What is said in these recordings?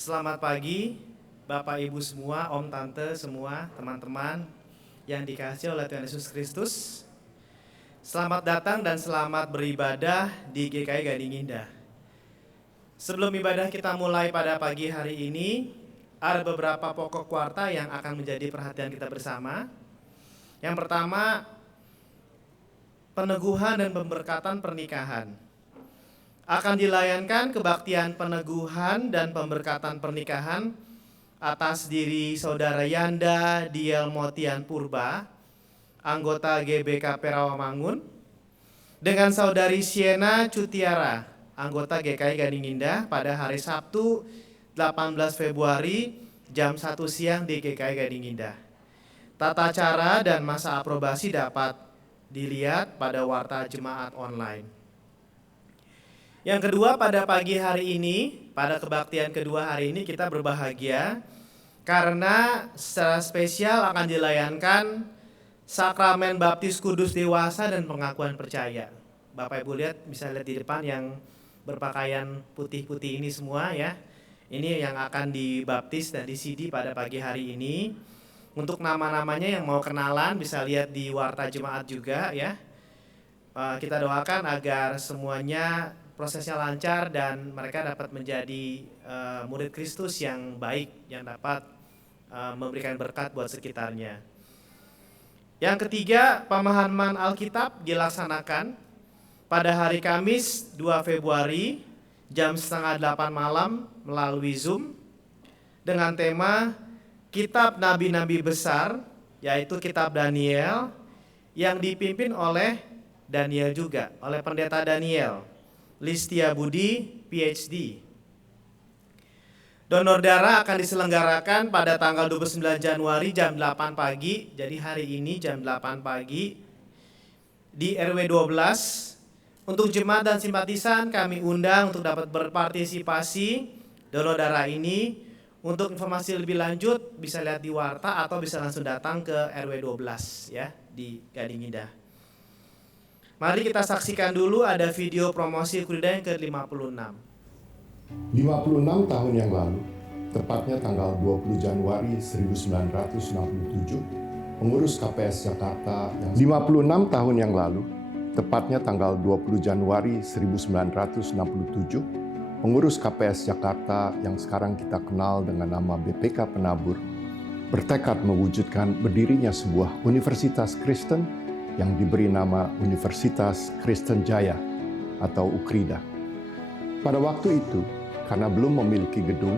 Selamat pagi, Bapak Ibu semua, Om Tante semua, teman-teman yang dikasihi oleh Tuhan Yesus Kristus. Selamat datang dan selamat beribadah di GKI Gading Indah. Sebelum ibadah kita mulai pada pagi hari ini, ada beberapa pokok warta yang akan menjadi perhatian kita bersama. Yang pertama, peneguhan dan pemberkatan pernikahan. Akan dilayankan kebaktian peneguhan dan pemberkatan pernikahan atas diri Saudara Yanda Diel Motian Purba, anggota GBKP Rawamangun, dengan Saudari Siena Cutiara, anggota GKI Gading Indah pada hari Sabtu 18 Februari jam 1 siang di GKI Gading Indah. Tata cara dan masa aprobasi dapat dilihat pada warta jemaat online. Yang kedua, pada pagi hari ini, pada kebaktian kedua hari ini kita berbahagia karena secara spesial akan dilayankan sakramen baptis kudus dewasa dan pengakuan percaya. Bapak Ibu bisa lihat di depan yang berpakaian putih-putih ini semua ya. Ini yang akan dibaptis dan disidi pada pagi hari ini. Untuk nama-namanya yang mau kenalan bisa lihat di warta jemaat juga ya. Kita doakan agar semuanya prosesnya lancar dan mereka dapat menjadi murid Kristus yang baik, yang dapat memberikan berkat buat sekitarnya. Yang ketiga, pemahaman Alkitab dilaksanakan pada hari Kamis 2 Februari jam 7:30 malam melalui Zoom dengan tema Kitab Nabi-Nabi Besar, yaitu Kitab Daniel, yang dipimpin oleh Daniel juga, oleh Pendeta Daniel Listia Budi, PhD. Donor darah akan diselenggarakan pada tanggal 29 Januari jam 8 pagi. Jadi hari ini jam 8 pagi di RW 12. Untuk jemaat dan simpatisan kami undang untuk dapat berpartisipasi donor darah ini. Untuk informasi lebih lanjut bisa lihat di warta atau bisa langsung datang ke RW 12 ya di Gading Indah. Mari kita saksikan dulu ada video promosi Ukrida yang ke-56. 56 tahun yang lalu, tepatnya tanggal 20 Januari 1967, pengurus KPS Jakarta yang 56 tahun yang lalu, tepatnya tanggal 20 Januari 1967, pengurus KPS Jakarta yang sekarang kita kenal dengan nama BPK Penabur, bertekad mewujudkan berdirinya sebuah universitas Kristen yang diberi nama Universitas Kristen Jaya atau Ukrida. Pada waktu itu, karena belum memiliki gedung,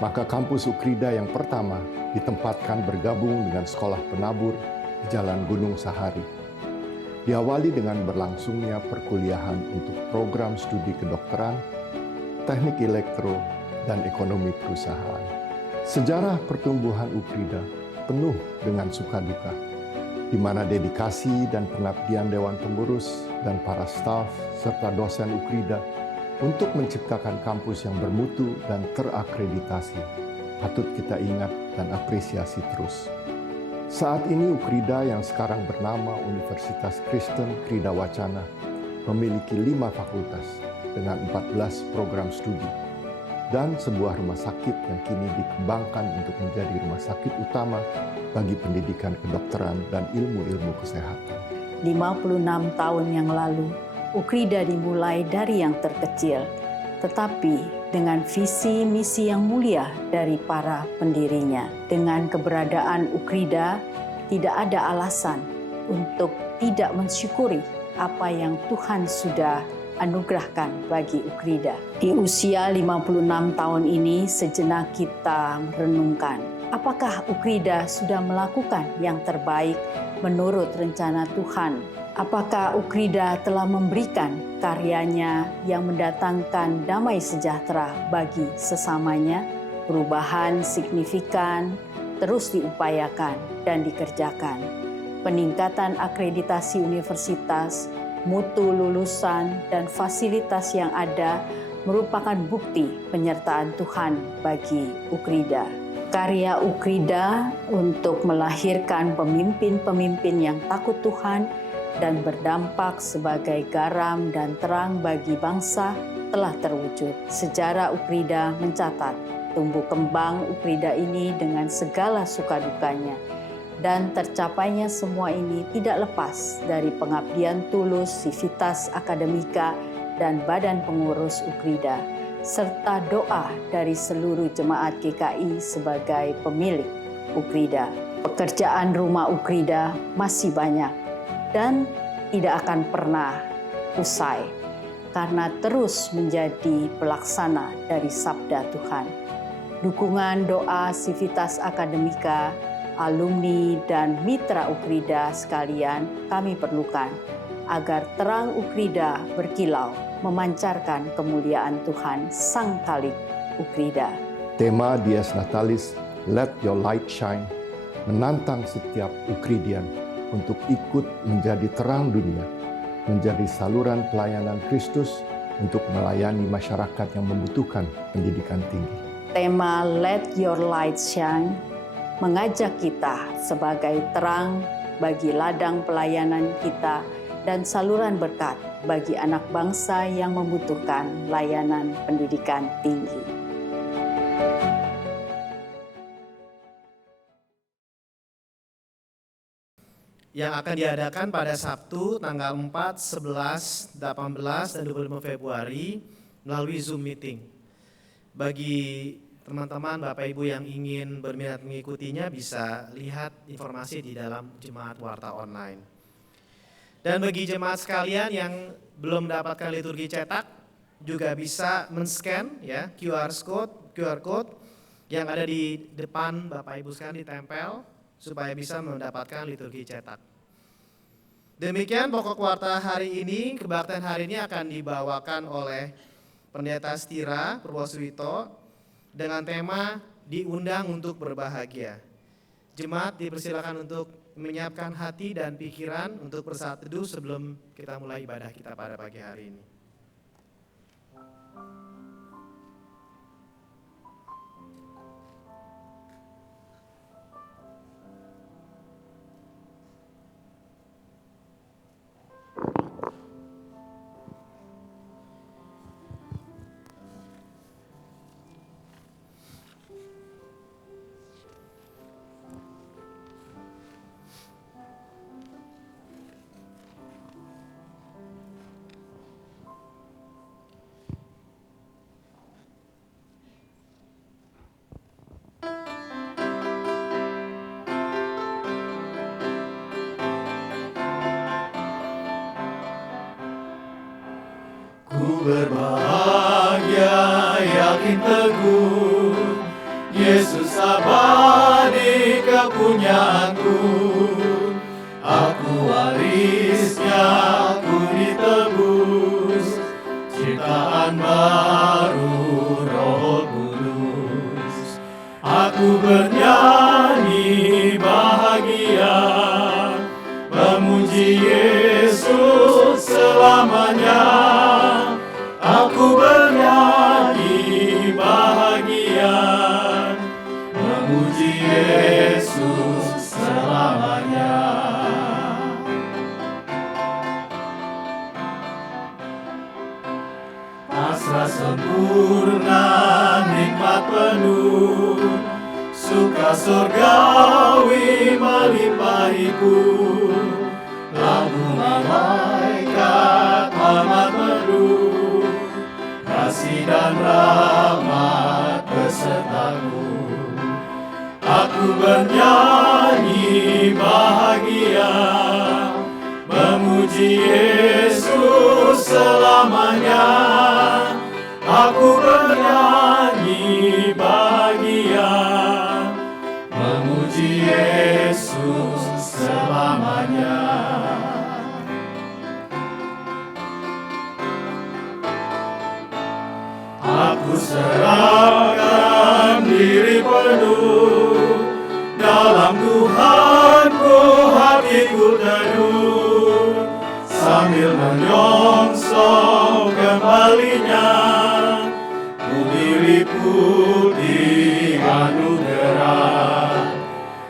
maka kampus Ukrida yang pertama ditempatkan bergabung dengan Sekolah Penabur di Jalan Gunung Sahari. Diawali dengan berlangsungnya perkuliahan untuk program studi kedokteran, teknik elektro, dan ekonomi perusahaan. Sejarah pertumbuhan Ukrida penuh dengan suka duka, di mana dedikasi dan pengabdian Dewan Pengurus dan para staf serta dosen Ukrida untuk menciptakan kampus yang bermutu dan terakreditasi patut kita ingat dan apresiasi terus. Saat ini Ukrida yang sekarang bernama Universitas Kristen Krida Wacana memiliki 5 fakultas dengan 14 program studi dan sebuah rumah sakit yang kini dikembangkan untuk menjadi rumah sakit utama bagi pendidikan kedokteran dan ilmu-ilmu kesehatan. 56 tahun yang lalu, Ukrida dimulai dari yang terkecil, tetapi dengan visi misi yang mulia dari para pendirinya. Dengan keberadaan Ukrida, tidak ada alasan untuk tidak mensyukuri apa yang Tuhan sudah anugerahkan bagi Ukrida. Di usia 56 tahun ini, sejenak kita merenungkan, apakah Ukrida sudah melakukan yang terbaik menurut rencana Tuhan? Apakah Ukrida telah memberikan karyanya yang mendatangkan damai sejahtera bagi sesamanya? Perubahan signifikan terus diupayakan dan dikerjakan. Peningkatan akreditasi universitas, mutu lulusan, dan fasilitas yang ada merupakan bukti penyertaan Tuhan bagi Ukrida. Karya Ukrida untuk melahirkan pemimpin-pemimpin yang takut Tuhan dan berdampak sebagai garam dan terang bagi bangsa telah terwujud. Sejarah Ukrida mencatat tumbuh kembang Ukrida ini dengan segala suka dukanya. Dan tercapainya semua ini tidak lepas dari pengabdian tulus Civitas Akademika dan Badan Pengurus Ukrida, serta doa dari seluruh jemaat GKI sebagai pemilik Ukrida. Pekerjaan rumah Ukrida masih banyak dan tidak akan pernah usai karena terus menjadi pelaksana dari sabda Tuhan. Dukungan doa Civitas Akademika, alumni dan mitra Ukrida sekalian kami perlukan agar terang Ukrida berkilau memancarkan kemuliaan Tuhan Sang Khalik Ukrida. Tema Dies Natalis, Let Your Light Shine, menantang setiap Ukridian untuk ikut menjadi terang dunia, menjadi saluran pelayanan Kristus untuk melayani masyarakat yang membutuhkan pendidikan tinggi. Tema Let Your Light Shine mengajak kita sebagai terang bagi ladang pelayanan kita dan saluran berkat bagi anak bangsa yang membutuhkan layanan pendidikan tinggi. Yang akan diadakan pada Sabtu tanggal 4, 11, 18, dan 25 Februari melalui Zoom meeting. Bagi teman-teman Bapak Ibu yang ingin berminat mengikutinya bisa lihat informasi di dalam Jemaat Warta Online. Dan bagi jemaat sekalian yang belum mendapatkan liturgi cetak juga bisa men-scan ya QR code yang ada di depan Bapak Ibu sekalian ditempel supaya bisa mendapatkan liturgi cetak. Demikian pokok warta hari ini. Kebaktian hari ini akan dibawakan oleh Pendeta Stira Purwoswito dengan tema diundang untuk berbahagia. Jemaat dipersilakan untuk menyiapkan hati dan pikiran untuk bersaat teduh sebelum kita mulai ibadah kita pada pagi hari ini. Ku berbahagia, yakin teguh, Yesus abadi kepunyaanku. Aku warisnya, ku ditebus, ciptaan baru Roh Kudus. Aku bernyanyi bahagia, memuji Yesus selamanya. Aku bernyanyi bahagia, memuji Yesus selamanya. Pasrah sempurna, nikmat penuh, suka surgawi melimpahiku. Lagu malaikat amat merdu, kasih dan rahmat besertaku. Aku bernyanyi bahagia, memuji Yesus selamanya. Aku bernyanyi bahagia, memuji Yesus selamanya. Aku serahkan diri penuh, dalam Tuhanku hatiku teduh, sambil menyongsong kembalinya, ku diliputi anugerah.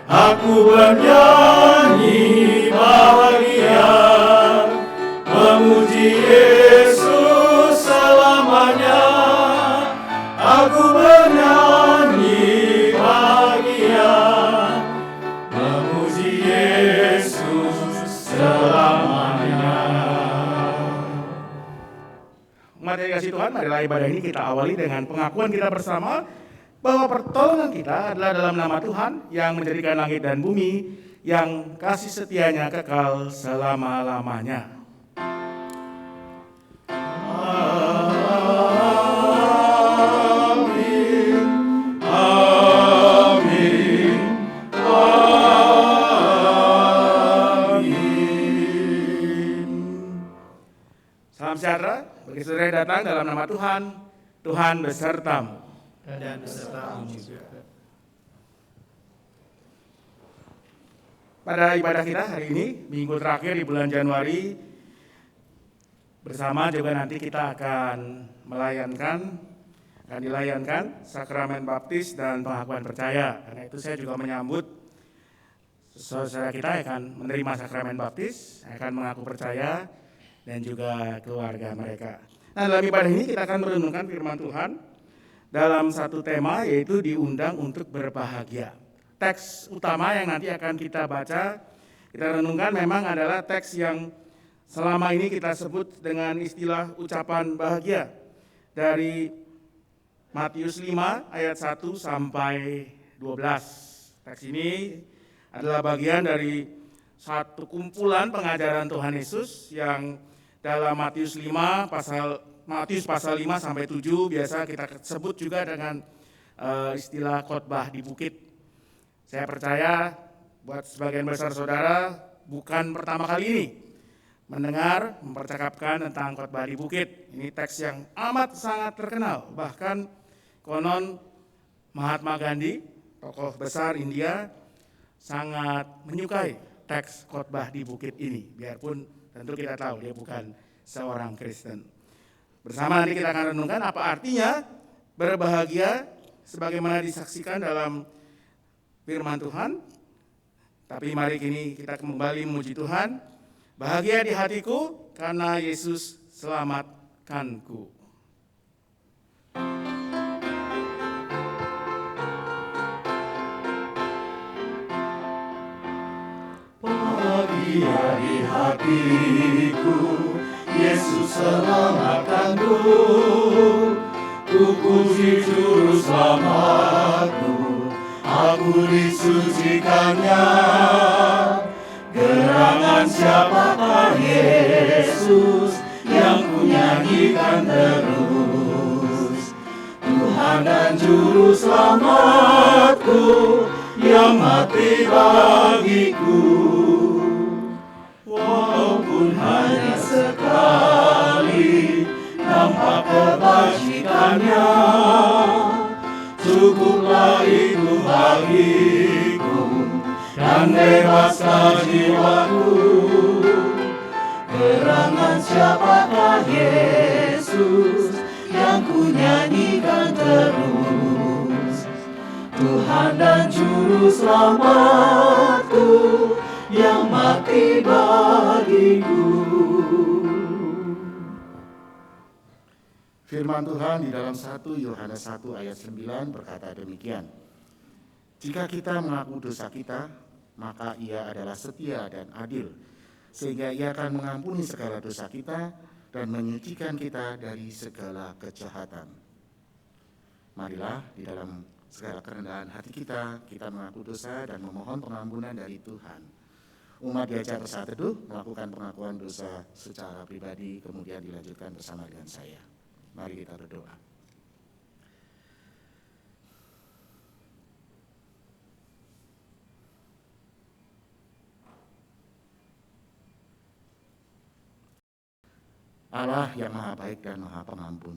Aku bernyanyi bahagia, memuji Yesus selamanya. Aku bernyanyi Umat yang dikasihi Tuhan, marilah ibadah ini kita awali dengan pengakuan kita bersama bahwa pertolongan kita adalah dalam nama Tuhan yang menjadikan langit dan bumi, yang kasih setianya kekal selama-lamanya. Salam sejahtera bagi saudara yang datang dalam nama Tuhan, Tuhan besertamu. Dan besertamu juga. Pada ibadah kita hari ini, minggu terakhir di bulan Januari, bersama juga nanti kita akan dilayankan sakramen baptis dan pengakuan percaya. Karena itu saya juga menyambut saudara kita yang akan menerima sakramen baptis, akan mengaku percaya, dan juga keluarga mereka. Nah, dalam ibadah ini kita akan merenungkan firman Tuhan dalam satu tema, yaitu diundang untuk berbahagia. Teks utama yang nanti akan kita baca, kita renungkan memang adalah teks yang selama ini kita sebut dengan istilah ucapan bahagia. Dari Matius 5 ayat 1 sampai 12. Teks ini adalah bagian dari satu kumpulan pengajaran Tuhan Yesus yang dalam Matius pasal 5 sampai 7 biasa kita sebut juga dengan istilah khotbah di bukit. Saya percaya buat sebagian besar saudara bukan pertama kali ini mendengar mempercakapkan tentang khotbah di bukit. Ini teks yang amat sangat terkenal. Bahkan konon Mahatma Gandhi, tokoh besar India, sangat menyukai teks khotbah di bukit ini. Biarpun tentu kita tahu dia bukan seorang Kristen. Bersama nanti kita akan renungkan apa artinya berbahagia sebagaimana disaksikan dalam firman Tuhan. Tapi mari kini kita kembali memuji Tuhan. Bahagia di hatiku karena Yesus selamatkanku. Bahagia di hatiku, Yesus selamatkanku. Ku puji Juru Selamatku, aku disucikannya. Gerangan siapakah Yesus yang ku nyanyikan terus? Tuhan dan Juru Selamatku yang mati bagiku. Walaupun hanya sekali nampak kebajikannya, cukuplah itu bagiku dan bebaskan jiwaku. Gerangan siapakah Yesus yang ku nyanyikan terus? Tuhan dan Juru Selamatku yang mati bagiku. Firman Tuhan di dalam 1 Yohanes 1 ayat 9 berkata demikian. Jika kita mengaku dosa kita, maka Ia adalah setia dan adil, sehingga Ia akan mengampuni segala dosa kita dan menyucikan kita dari segala kejahatan. Marilah di dalam segala kerendahan hati kita mengaku dosa dan memohon pengampunan dari Tuhan. Umat diajak bersaat teduh melakukan pengakuan dosa secara pribadi, kemudian dilanjutkan bersama dengan saya. Mari kita berdoa. Allah yang maha baik dan maha pengampun,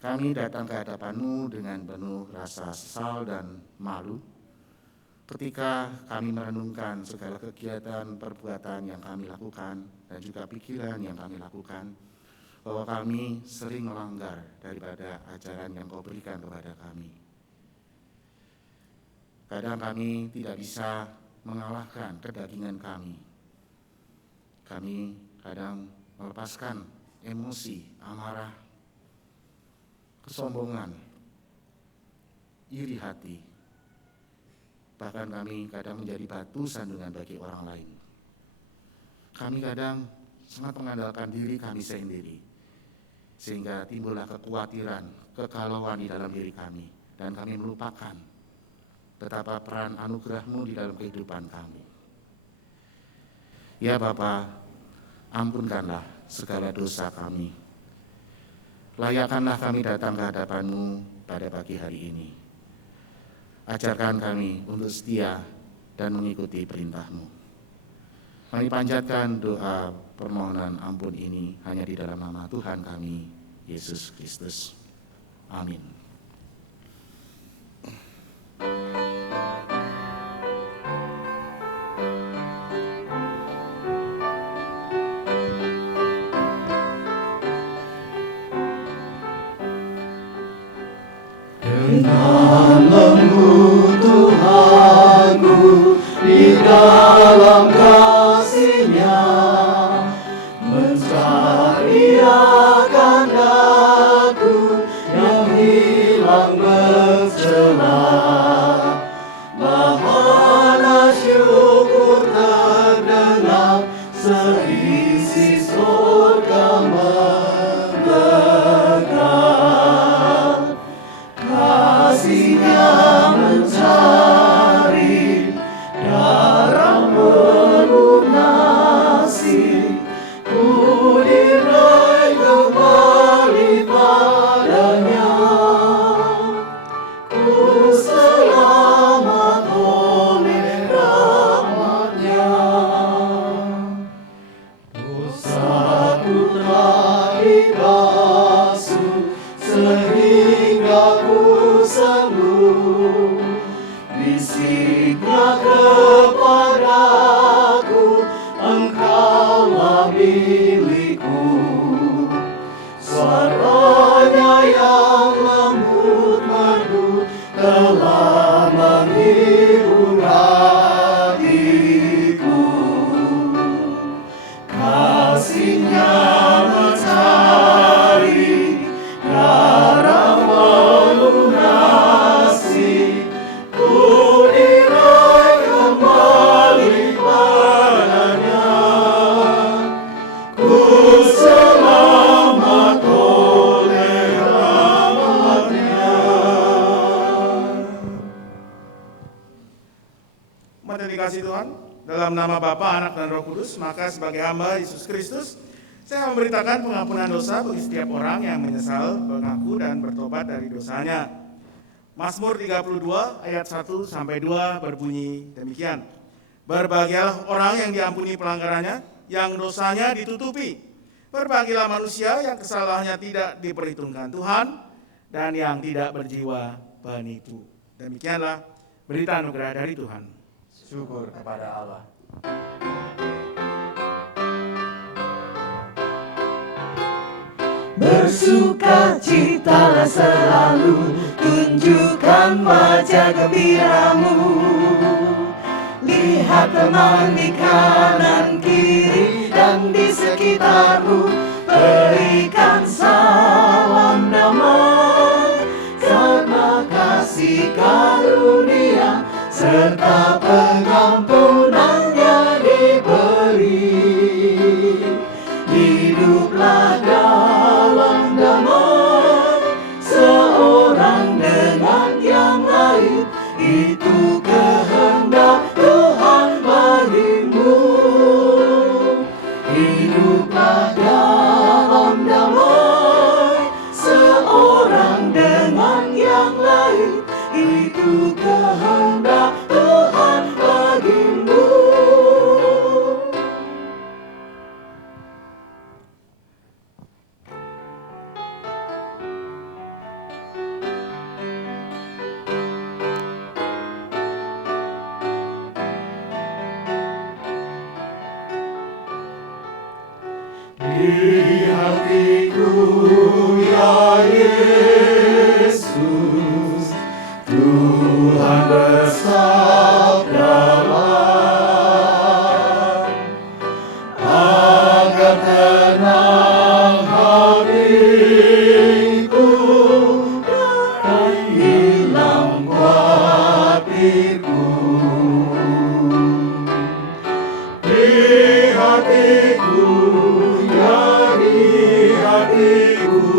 kami datang ke hadapan-Mu dengan penuh rasa sesal dan malu ketika kami merenungkan segala kegiatan perbuatan yang kami lakukan dan juga pikiran yang kami lakukan, bahwa kami sering melanggar daripada ajaran yang Kau berikan kepada kami. Kadang kami tidak bisa mengalahkan kedagingan kami. Kami kadang melepaskan emosi, amarah, kesombongan, iri hati. Bahkan kami kadang menjadi batu sandungan bagi orang lain. Kami kadang sangat mengandalkan diri kami sendiri, sehingga timbullah kekhawatiran, kegalauan di dalam diri kami, dan kami melupakan betapa peran anugerah-Mu di dalam kehidupan kami. Ya Bapa, ampunkanlah segala dosa kami. Layakkanlah kami datang ke hadapan-Mu pada pagi hari ini. Ajarkan kami untuk setia dan mengikuti perintah-Mu. Kami panjatkan doa permohonan ampun ini hanya di dalam nama Tuhan kami, Yesus Kristus. Amin. Dengan lembut Tuhanku di dalam kasih-Nya mencari akan aku yang hilang mencela. Bahana syukur terdengar seisi surga mendekat. Kasih-Nya mencari, darah melunasi, ku diraih kembali padanya, ku selamat oleh rahmat-Nya. Dosaku telah dibasuh sehingga ku sembuh. Bisiknya kepadaku, Engkaulah milikku. Suaranya yang lembut merdu telah menghibur hatiku. Kasih-Nya mencari, darah melunasi, ku diraih kembali padanya, ku selamat oleh rahmat-Nya. Umat yang dikasihi Tuhan, dalam nama Bapa, Anak, dan Roh Kudus, maka sebagai hamba Yesus Kristus, saya memberitakan pengampunan dosa bagi setiap orang yang menyesal, mengaku, dan bertobat dari dosanya. Mazmur 32 ayat 1-2 berbunyi demikian. Berbahagialah orang yang diampuni pelanggarannya, yang dosanya ditutupi. Berbahagialah manusia yang kesalahannya tidak diperhitungkan Tuhan, dan yang tidak berjiwa penipu. Demikianlah berita anugerah dari Tuhan. Syukur kepada Allah. Bersukacitalah selalu, tunjukkan wajah gembiramu. Lihat teman di kanan kiri dan di sekitarmu, berikan salam damai, karena kasih karunia serta pengampunannya diberi. Hiduplah dalam damai, seorang dengan yang lain, itu kehendak Tuhan bagimu. Hiduplah dalam damai, seorang dengan yang lain, itu kehendak Tuhan bagimu. Di hatiku ya Yesus, Tuhan bersabdalah, agar tenang hatiku dan hilang khawatirku. Di hatiku, ya di hatiku,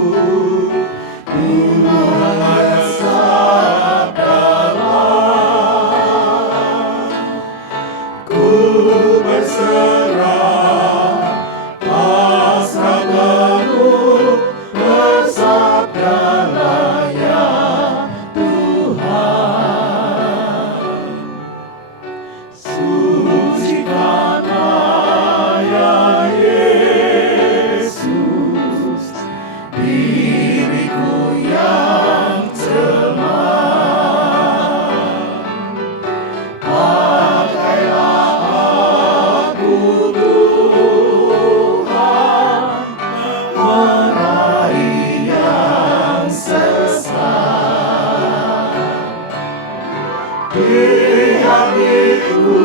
hatiku,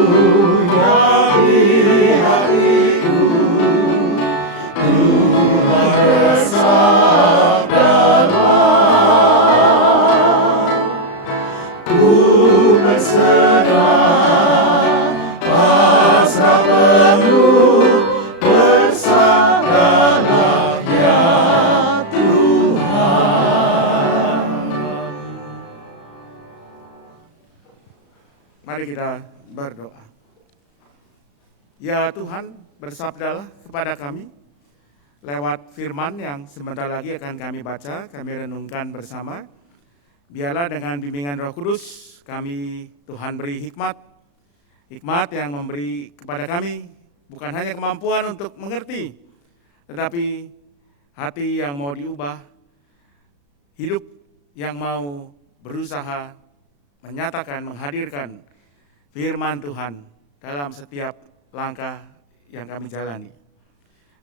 dari hatiku, Tuhan bersabdalah, ku berserah, pasrah penuh, bersabdalah ya Tuhan. Mari kita berdoa. Ya Tuhan, bersabdalah kepada kami lewat firman yang sebentar lagi akan kami baca, kami renungkan bersama. Biarlah dengan bimbingan Roh Kudus kami, Tuhan beri hikmat yang memberi kepada kami bukan hanya kemampuan untuk mengerti, tetapi hati yang mau diubah, hidup yang mau berusaha menyatakan, menghadirkan firman Tuhan dalam setiap langkah yang kami jalani.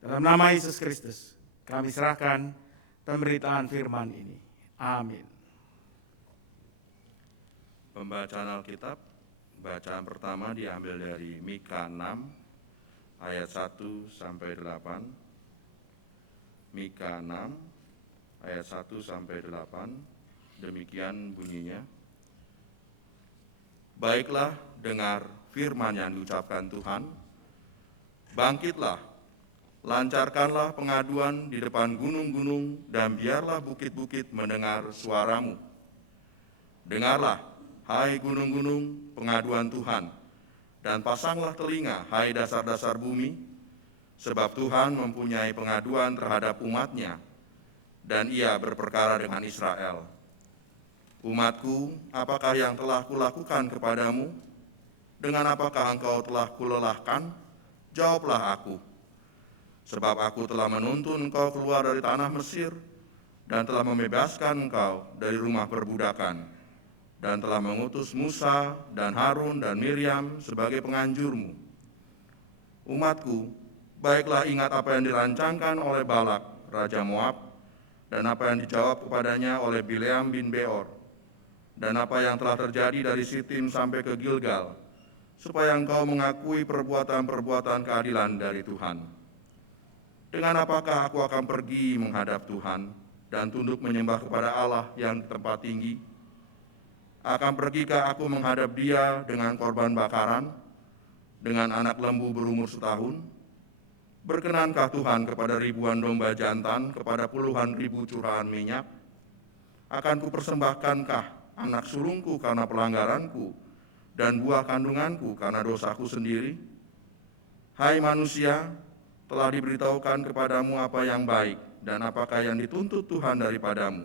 Dalam nama Yesus Kristus, kami serahkan pemberitaan firman ini. Amin. Pembacaan Alkitab, bacaan pertama diambil dari Mika 6 ayat 1 sampai 8. Mika 6 ayat 1 sampai 8. Demikian bunyinya. Baiklah, dengar firman yang diucapkan Tuhan. Bangkitlah, lancarkanlah pengaduan di depan gunung-gunung dan biarlah bukit-bukit mendengar suaramu. Dengarlah, hai gunung-gunung, pengaduan Tuhan, dan pasanglah telinga, hai dasar-dasar bumi, sebab Tuhan mempunyai pengaduan terhadap umat-Nya, dan Ia berperkara dengan Israel. Umatku, apakah yang telah kulakukan kepadamu? Dengan apakah engkau telah kulelahkan? Jawablah aku. Sebab aku telah menuntun engkau keluar dari tanah Mesir, dan telah membebaskan engkau dari rumah perbudakan, dan telah mengutus Musa dan Harun dan Miriam sebagai penganjurmu. Umatku, baiklah ingat apa yang dirancangkan oleh Balak, Raja Moab, dan apa yang dijawab kepadanya oleh Bileam bin Beor, dan apa yang telah terjadi dari Sitim sampai ke Gilgal, supaya engkau mengakui perbuatan-perbuatan keadilan dari Tuhan. Dengan apakah aku akan pergi menghadap Tuhan dan tunduk menyembah kepada Allah yang di tempat tinggi? Akan pergikah aku menghadap Dia dengan korban bakaran, dengan anak lembu berumur setahun? Berkenankah Tuhan kepada ribuan domba jantan, kepada puluhan ribu curahan minyak? Akan kupersembahkankah anak sulungku karena pelanggaranku, dan buah kandunganku karena dosaku sendiri? Hai manusia, telah diberitahukan kepadamu apa yang baik, dan apakah yang dituntut Tuhan daripadamu,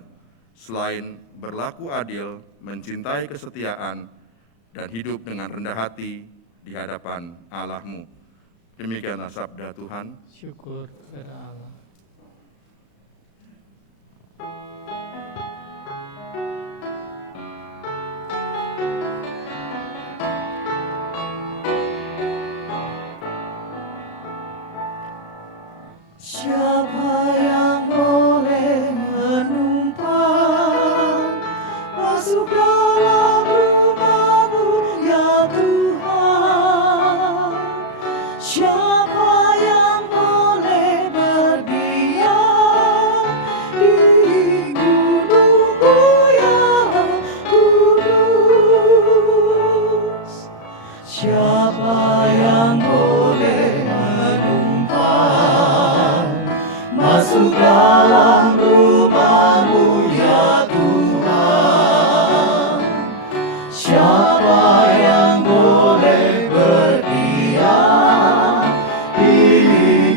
selain berlaku adil, mencintai kesetiaan, dan hidup dengan rendah hati di hadapan Allahmu. Demikianlah sabda Tuhan. Syukur kepada Allah. Siapa yang boleh menumpang masuk dalam rumah-Mu, ya Tuhan? Siapa yang boleh berdiam di gunung-Mu yang kudus? Siapa yang boleh menumpang masuk dalam rumah-Mu, ya Tuhan? Siapa yang boleh berdiam di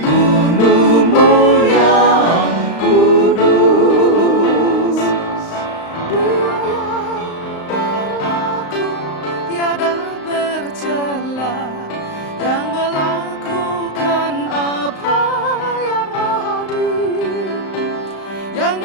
gunung-Mu yang kudus? Dia berlaku tiada bercela, yang melakukan apa yang adil, yang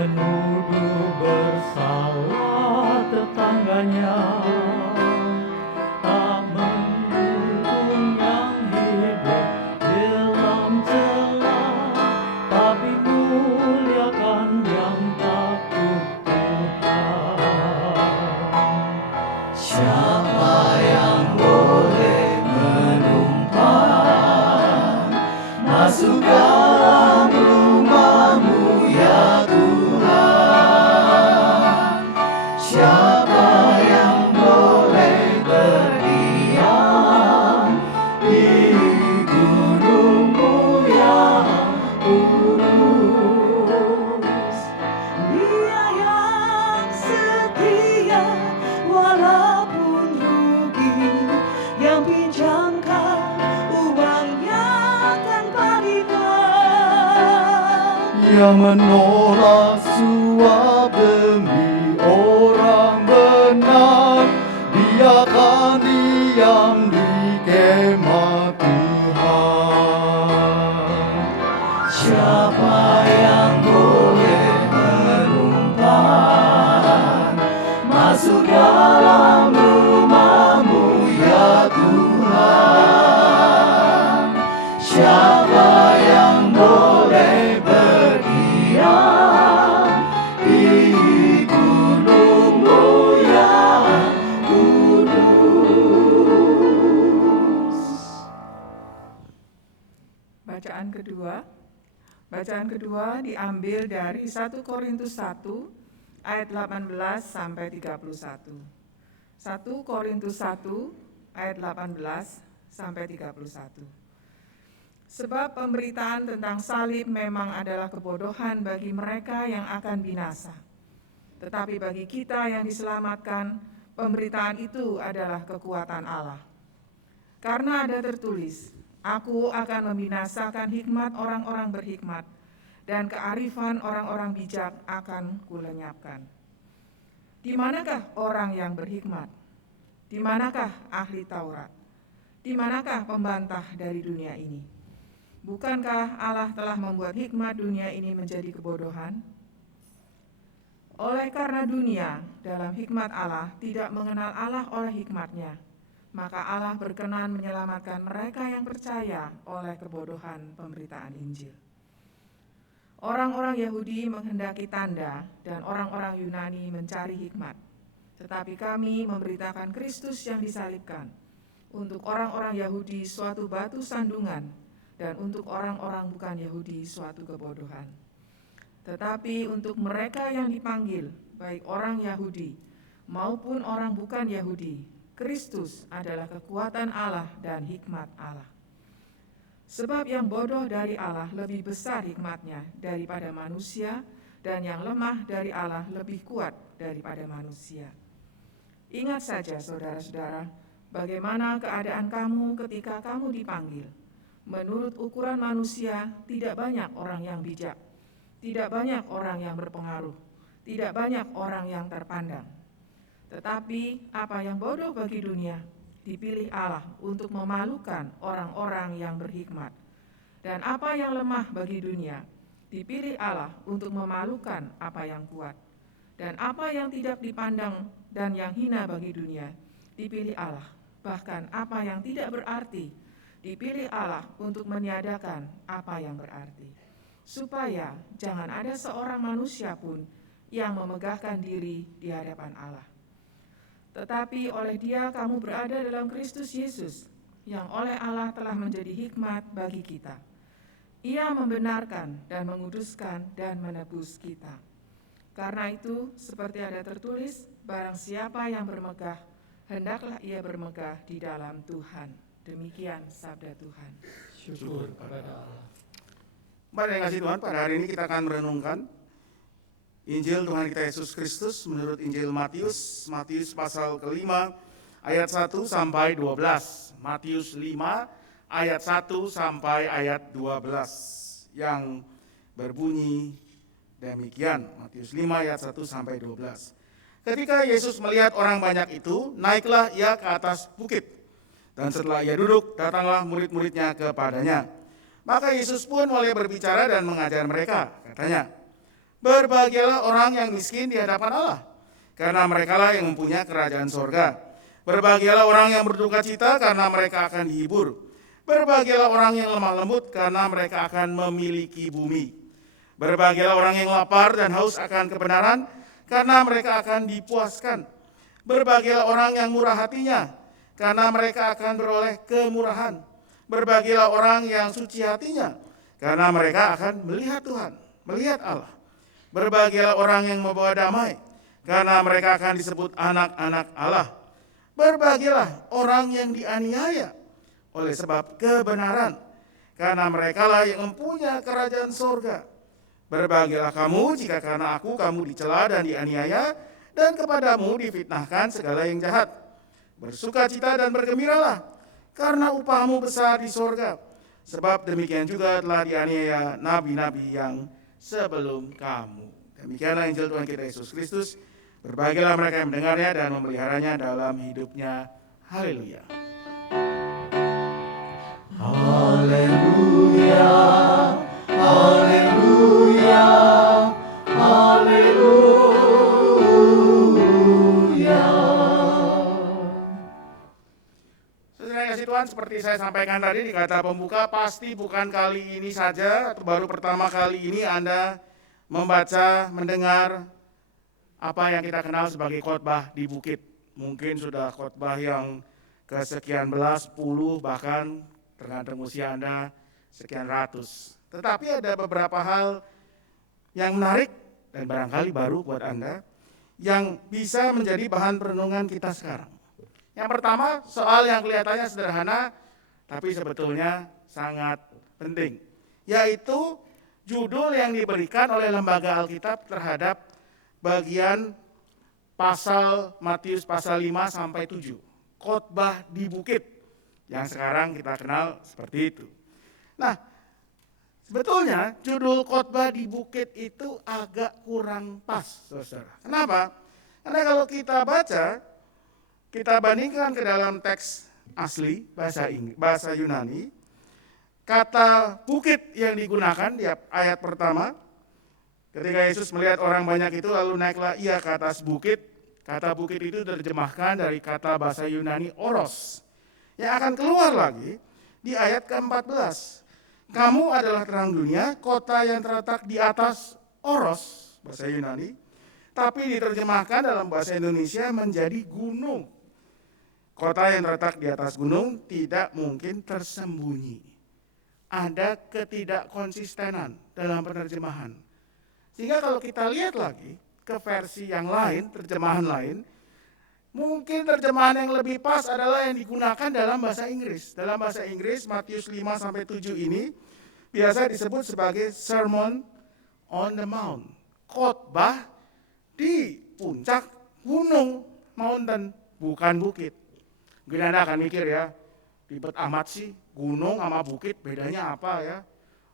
menuduh bersalah tetangganya, tak mendukung yang hidup dalam celah, tapi muliakan yang takut Tuhan. Siapa yang boleh menumpang masuk dalam rumah-Mu ya Tuhan? Siapa yang boleh berdiam di gunung-Mu yang kudus? Dia yang setia walaupun rugi, yang pinjamkan uangnya tanpa dibayar, yang menolak suap demi orang benar, Dia akan diam di kemah Tuhan. siapa yang boleh menumpang masuk dalam rumah-Mu ya Tuhan? Siapa yang boleh berdiam di gunung-Mu yang kudus? Bacaan kedua diambil dari 1 Korintus 1 ayat 18 sampai 31. 1 Korintus 1 ayat 18 sampai 31. Sebab pemberitaan tentang salib memang adalah kebodohan bagi mereka yang akan binasa. Tetapi bagi kita yang diselamatkan, pemberitaan itu adalah kekuatan Allah. Karena ada tertulis, Aku akan membinasakan hikmat orang-orang berhikmat, dan kearifan orang-orang bijak akan kulenyapkan. Di manakah orang yang berhikmat? Di manakah ahli Taurat? Di manakah pembantah dari dunia ini? Bukankah Allah telah membuat hikmat dunia ini menjadi kebodohan? Oleh karena dunia dalam hikmat Allah tidak mengenal Allah oleh hikmatnya, maka Allah berkenan menyelamatkan mereka yang percaya oleh kebodohan pemberitaan Injil. Orang-orang Yahudi menghendaki tanda dan orang-orang Yunani mencari hikmat. Tetapi kami memberitakan Kristus yang disalibkan. Untuk orang-orang Yahudi suatu batu sandungan, dan untuk orang-orang bukan Yahudi suatu kebodohan. Tetapi untuk mereka yang dipanggil, baik orang Yahudi maupun orang bukan Yahudi, Kristus adalah kekuatan Allah dan hikmat Allah. Sebab yang bodoh dari Allah lebih besar hikmatnya daripada manusia, dan yang lemah dari Allah lebih kuat daripada manusia. Ingat saja saudara-saudara, bagaimana keadaan kamu ketika kamu dipanggil. Menurut ukuran manusia, tidak banyak orang yang bijak, tidak banyak orang yang berpengaruh, tidak banyak orang yang terpandang. Tetapi apa yang bodoh bagi dunia, dipilih Allah untuk memalukan orang-orang yang berhikmat. Dan apa yang lemah bagi dunia, dipilih Allah untuk memalukan apa yang kuat. Dan apa yang tidak dipandang dan yang hina bagi dunia, dipilih Allah. Bahkan apa yang tidak berarti, dipilih Allah untuk meniadakan apa yang berarti. Supaya jangan ada seorang manusia pun yang memegahkan diri di hadapan Allah. Tetapi oleh Dia kamu berada dalam Kristus Yesus, yang oleh Allah telah menjadi hikmat bagi kita. Ia membenarkan dan menguduskan dan menebus kita. Karena itu, seperti ada tertulis, barang siapa yang bermegah, hendaklah ia bermegah di dalam Tuhan. Demikian sabda Tuhan. Syukur kepada Allah. Pada yang kasih Tuhan, pada hari ini kita akan merenungkan Injil Tuhan kita Yesus Kristus menurut Injil Matius pasal ke-5 ayat 1 sampai 12. Matius 5 ayat 1 sampai ayat 12 yang berbunyi demikian. Matius 5 ayat 1 sampai 12. Ketika Yesus melihat orang banyak itu, naiklah ia ke atas bukit. Dan setelah ia duduk, datanglah murid-muridnya kepadanya. Maka Yesus pun mulai berbicara dan mengajar mereka. Katanya, Berbahagialah orang yang miskin di hadapan Allah, karena merekalah yang mempunyai kerajaan sorga. Berbahagialah orang yang berduka cita, karena mereka akan dihibur. Berbahagialah orang yang lemah lembut, karena mereka akan memiliki bumi. Berbahagialah orang yang lapar dan haus akan kebenaran, karena mereka akan dipuaskan. Berbahagialah orang yang murah hatinya, karena mereka akan beroleh kemurahan. Berbahagialah orang yang suci hatinya, karena mereka akan melihat Tuhan, melihat Allah. Berbahagialah orang yang membawa damai, karena mereka akan disebut anak-anak Allah. Berbahagialah orang yang dianiaya oleh sebab kebenaran, karena merekalah yang mempunyai kerajaan sorga. Berbahagialah kamu jika karena aku kamu dicela dan dianiaya, dan kepadamu difitnahkan segala yang jahat. Bersukacita dan bergembiralah, karena upahmu besar di sorga. Sebab demikian juga telah dianiaya nabi-nabi yang sebelum kamu. Demikianlah Injil Tuhan kita Yesus Kristus. Berbahagialah mereka yang mendengarnya dan memeliharanya dalam hidupnya. Haleluya. Haleluya, haleluya, haleluya. Saudara kasih Tuhan, seperti saya sampaikan tadi di kata pembuka, pasti bukan kali ini saja atau baru pertama kali ini Anda membaca, mendengar apa yang kita kenal sebagai khotbah di bukit. Mungkin sudah khotbah yang kesekian belas, 10, bahkan tergantung usia Anda sekian ratus. Tetapi ada beberapa hal yang menarik dan barangkali baru buat Anda yang bisa menjadi bahan perenungan kita sekarang. Yang pertama, soal yang kelihatannya sederhana tapi sebetulnya sangat penting, yaitu judul yang diberikan oleh Lembaga Alkitab terhadap bagian pasal Matius pasal 5 sampai 7, khotbah di bukit, yang sekarang kita kenal seperti itu. Nah, sebetulnya judul khotbah di bukit itu agak kurang pas, saudara. Kenapa? Karena kalau kita baca, kita bandingkan ke dalam teks asli bahasa Yunani, kata bukit yang digunakan di ayat pertama, ketika Yesus melihat orang banyak itu lalu naiklah ia ke atas bukit. Kata bukit itu diterjemahkan dari kata bahasa Yunani oros, yang akan keluar lagi di ayat ke-14. Kamu adalah terang dunia, kota yang terletak di atas oros, bahasa Yunani, tapi diterjemahkan dalam bahasa Indonesia menjadi gunung. Kota yang terletak di atas gunung tidak mungkin tersembunyi. Ada ketidakkonsistenan dalam penerjemahan. Sehingga kalau kita lihat lagi ke versi yang lain, terjemahan lain, mungkin terjemahan yang lebih pas adalah yang digunakan dalam bahasa Inggris. Dalam bahasa Inggris, Matius 5 sampai 7 ini biasa disebut sebagai Sermon on the Mount, khotbah di puncak gunung, mountain, bukan bukit. Mungkin Anda akan mikir ya, ribet amat sih, gunung sama bukit bedanya apa ya?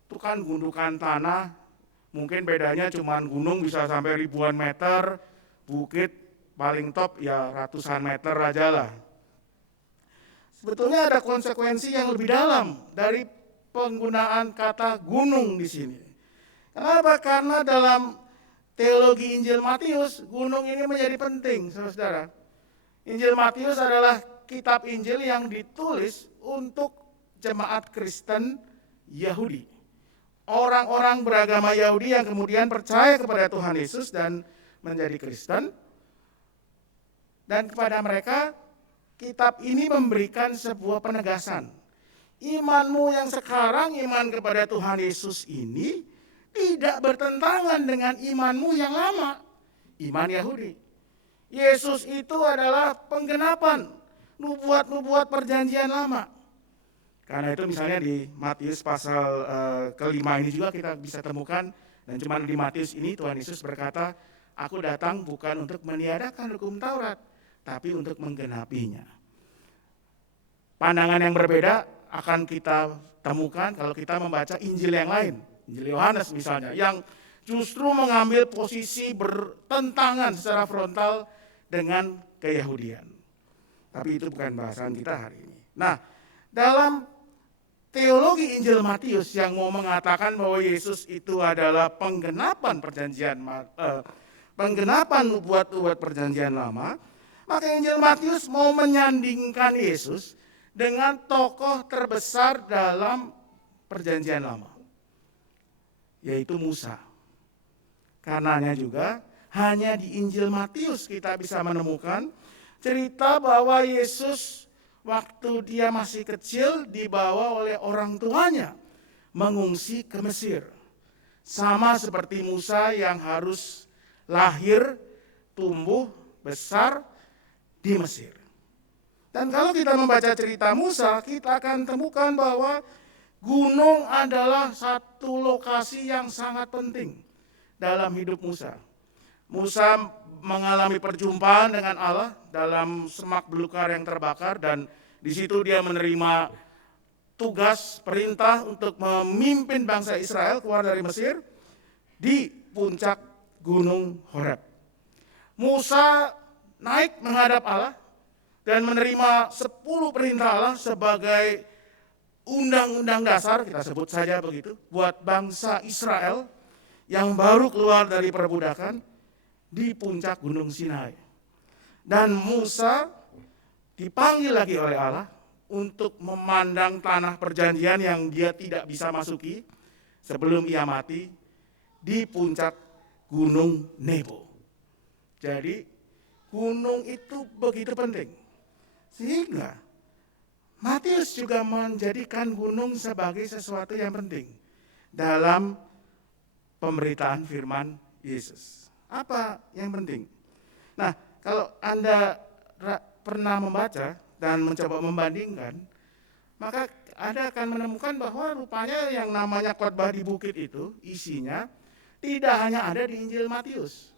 Itu kan gundukan tanah, mungkin bedanya cuma gunung bisa sampai ribuan meter, bukit paling top ya ratusan meter aja lah. Sebetulnya ada konsekuensi yang lebih dalam dari penggunaan kata gunung di sini. Kenapa? Karena dalam teologi Injil Matius, gunung ini menjadi penting, saudara. Injil Matius adalah kitab Injil yang ditulis untuk jemaat Kristen Yahudi. Orang-orang beragama Yahudi yang kemudian percaya kepada Tuhan Yesus dan menjadi Kristen. Dan kepada mereka, kitab ini memberikan sebuah penegasan. Imanmu yang sekarang, iman kepada Tuhan Yesus ini, tidak bertentangan dengan imanmu yang lama, iman Yahudi. Yesus itu adalah penggenapan nubuat-nubuat perjanjian lama. Karena itu misalnya di Matius pasal kelima ini juga kita bisa temukan, dan cuma di Matius ini Tuhan Yesus berkata, aku datang bukan untuk meniadakan hukum Taurat, tapi untuk menggenapinya. Pandangan yang berbeda akan kita temukan kalau kita membaca Injil yang lain, Injil Yohanes misalnya, yang justru mengambil posisi bertentangan secara frontal dengan keyahudian. Tapi itu bukan bahasan kita hari ini. Nah, dalam teologi Injil Matius yang mau mengatakan bahwa Yesus itu adalah penggenapan nubuat perjanjian lama, maka Injil Matius mau menyandingkan Yesus dengan tokoh terbesar dalam perjanjian lama, yaitu Musa. Karenanya juga hanya di Injil Matius kita bisa menemukan cerita bahwa Yesus waktu dia masih kecil dibawa oleh orang tuanya mengungsi ke Mesir. Sama seperti Musa yang harus lahir, tumbuh, besar di Mesir. Dan kalau kita membaca cerita Musa, kita akan temukan bahwa gunung adalah satu lokasi yang sangat penting dalam hidup Musa. Musa mengalami perjumpaan dengan Allah dalam semak belukar yang terbakar, dan di situ dia menerima tugas perintah untuk memimpin bangsa Israel keluar dari Mesir di puncak Gunung Horeb. Musa naik menghadap Allah dan menerima 10 perintah Allah sebagai undang-undang dasar, kita sebut saja begitu, buat bangsa Israel yang baru keluar dari perbudakan di puncak Gunung Sinai. Dan Musa dipanggil lagi oleh Allah untuk memandang tanah perjanjian yang dia tidak bisa masuki sebelum ia mati di puncak Gunung Nebo. Jadi gunung itu begitu penting, sehingga Matius juga menjadikan gunung sebagai sesuatu yang penting dalam pemberitaan firman Yesus. Apa yang penting? Nah, kalau Anda pernah membaca dan mencoba membandingkan, maka Anda akan menemukan bahwa rupanya yang namanya khotbah di bukit itu isinya tidak hanya ada di Injil Matius.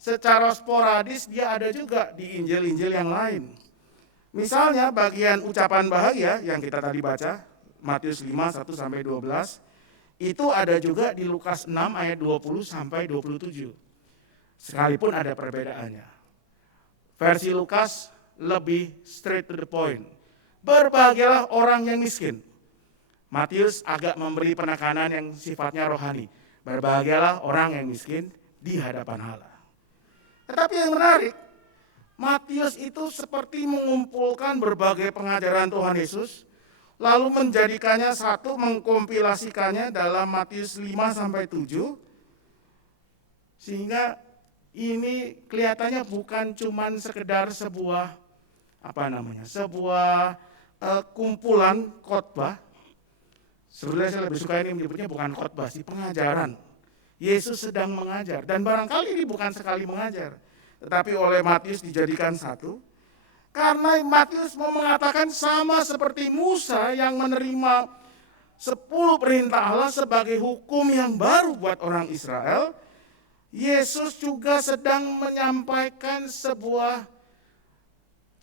Secara sporadis dia ada juga di Injil-Injil yang lain. Misalnya bagian ucapan bahagia yang kita tadi baca, Matius 5, 1-12, itu ada juga di Lukas 6 ayat 20-27. Sekalipun ada perbedaannya. Versi Lukas lebih straight to the point. Berbahagialah orang yang miskin. Matius agak memberi penekanan yang sifatnya rohani. Berbahagialah orang yang miskin di hadapan Allah. Tetapi yang menarik, Matius itu seperti mengumpulkan berbagai pengajaran Tuhan Yesus, lalu menjadikannya satu, mengkompilasikannya dalam Matius 5-7, sehingga ini kelihatannya bukan cuman sekedar sebuah kumpulan khotbah. Sebenarnya saya lebih suka ini menyebutnya bukan khotbah, sih pengajaran. Yesus sedang mengajar, dan barangkali ini bukan sekali mengajar, tetapi oleh Matius dijadikan satu, karena Matius mau mengatakan sama seperti Musa yang menerima 10 perintah Allah sebagai hukum yang baru buat orang Israel, Yesus juga sedang menyampaikan sebuah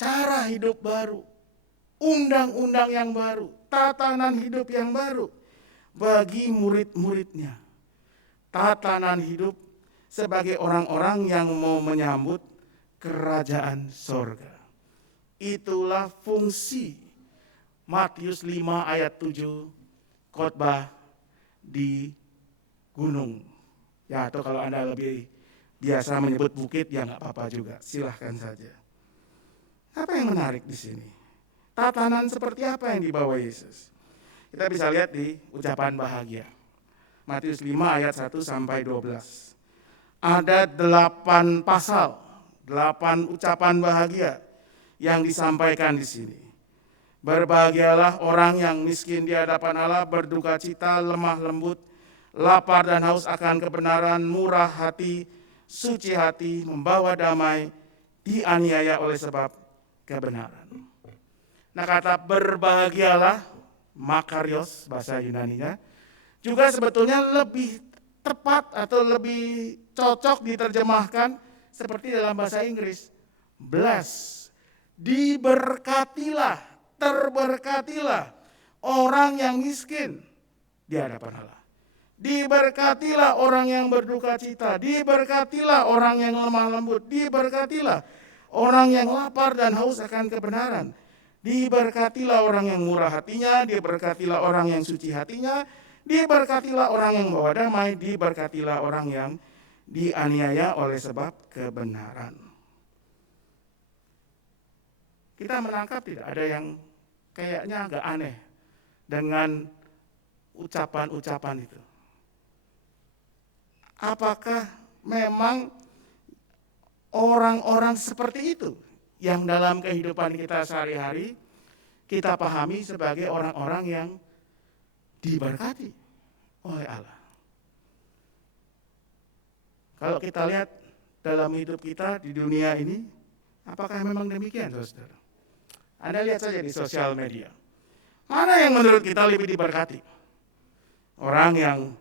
cara hidup baru, undang-undang yang baru, tatanan hidup yang baru bagi murid-muridnya. Tatanan hidup sebagai orang-orang yang mau menyambut kerajaan sorga. Itulah fungsi Matius 5 ayat 7 khotbah di gunung. Ya, atau kalau Anda lebih biasa menyebut bukit, ya nggak apa-apa juga, silahkan saja. Apa yang menarik di sini? Tatanan seperti apa yang dibawa Yesus? Kita bisa lihat di ucapan bahagia. Matius 5 ayat 1-12. Ada 8 pasal, 8 ucapan bahagia yang disampaikan di sini. Berbahagialah orang yang miskin di hadapan Allah, berduka cita, lemah lembut, lapar dan haus akan kebenaran, murah hati, suci hati, membawa damai, dianiaya oleh sebab kebenaran. Nah, kata berbahagialah, makarios bahasa Yunaninya, juga sebetulnya lebih tepat atau lebih cocok diterjemahkan seperti dalam bahasa Inggris. Bless, diberkatilah, terberkatilah orang yang miskin di hadapan Allah. Diberkatilah orang yang berduka cita, diberkatilah orang yang lemah lembut, diberkatilah orang yang lapar dan haus akan kebenaran, Diberkatilah orang yang murah hatinya, diberkatilah orang yang suci hatinya, diberkatilah orang yang bawa damai, diberkatilah orang yang dianiaya oleh sebab kebenaran. Kita menangkap tidak ada yang kayaknya agak aneh dengan ucapan-ucapan itu. Apakah memang orang-orang seperti itu yang dalam kehidupan kita sehari-hari kita pahami sebagai orang-orang yang diberkati oleh Allah? Kalau kita lihat dalam hidup kita di dunia ini, apakah memang demikian, saudara? Anda lihat saja di sosial media. Mana yang menurut kita lebih diberkati? Orang yang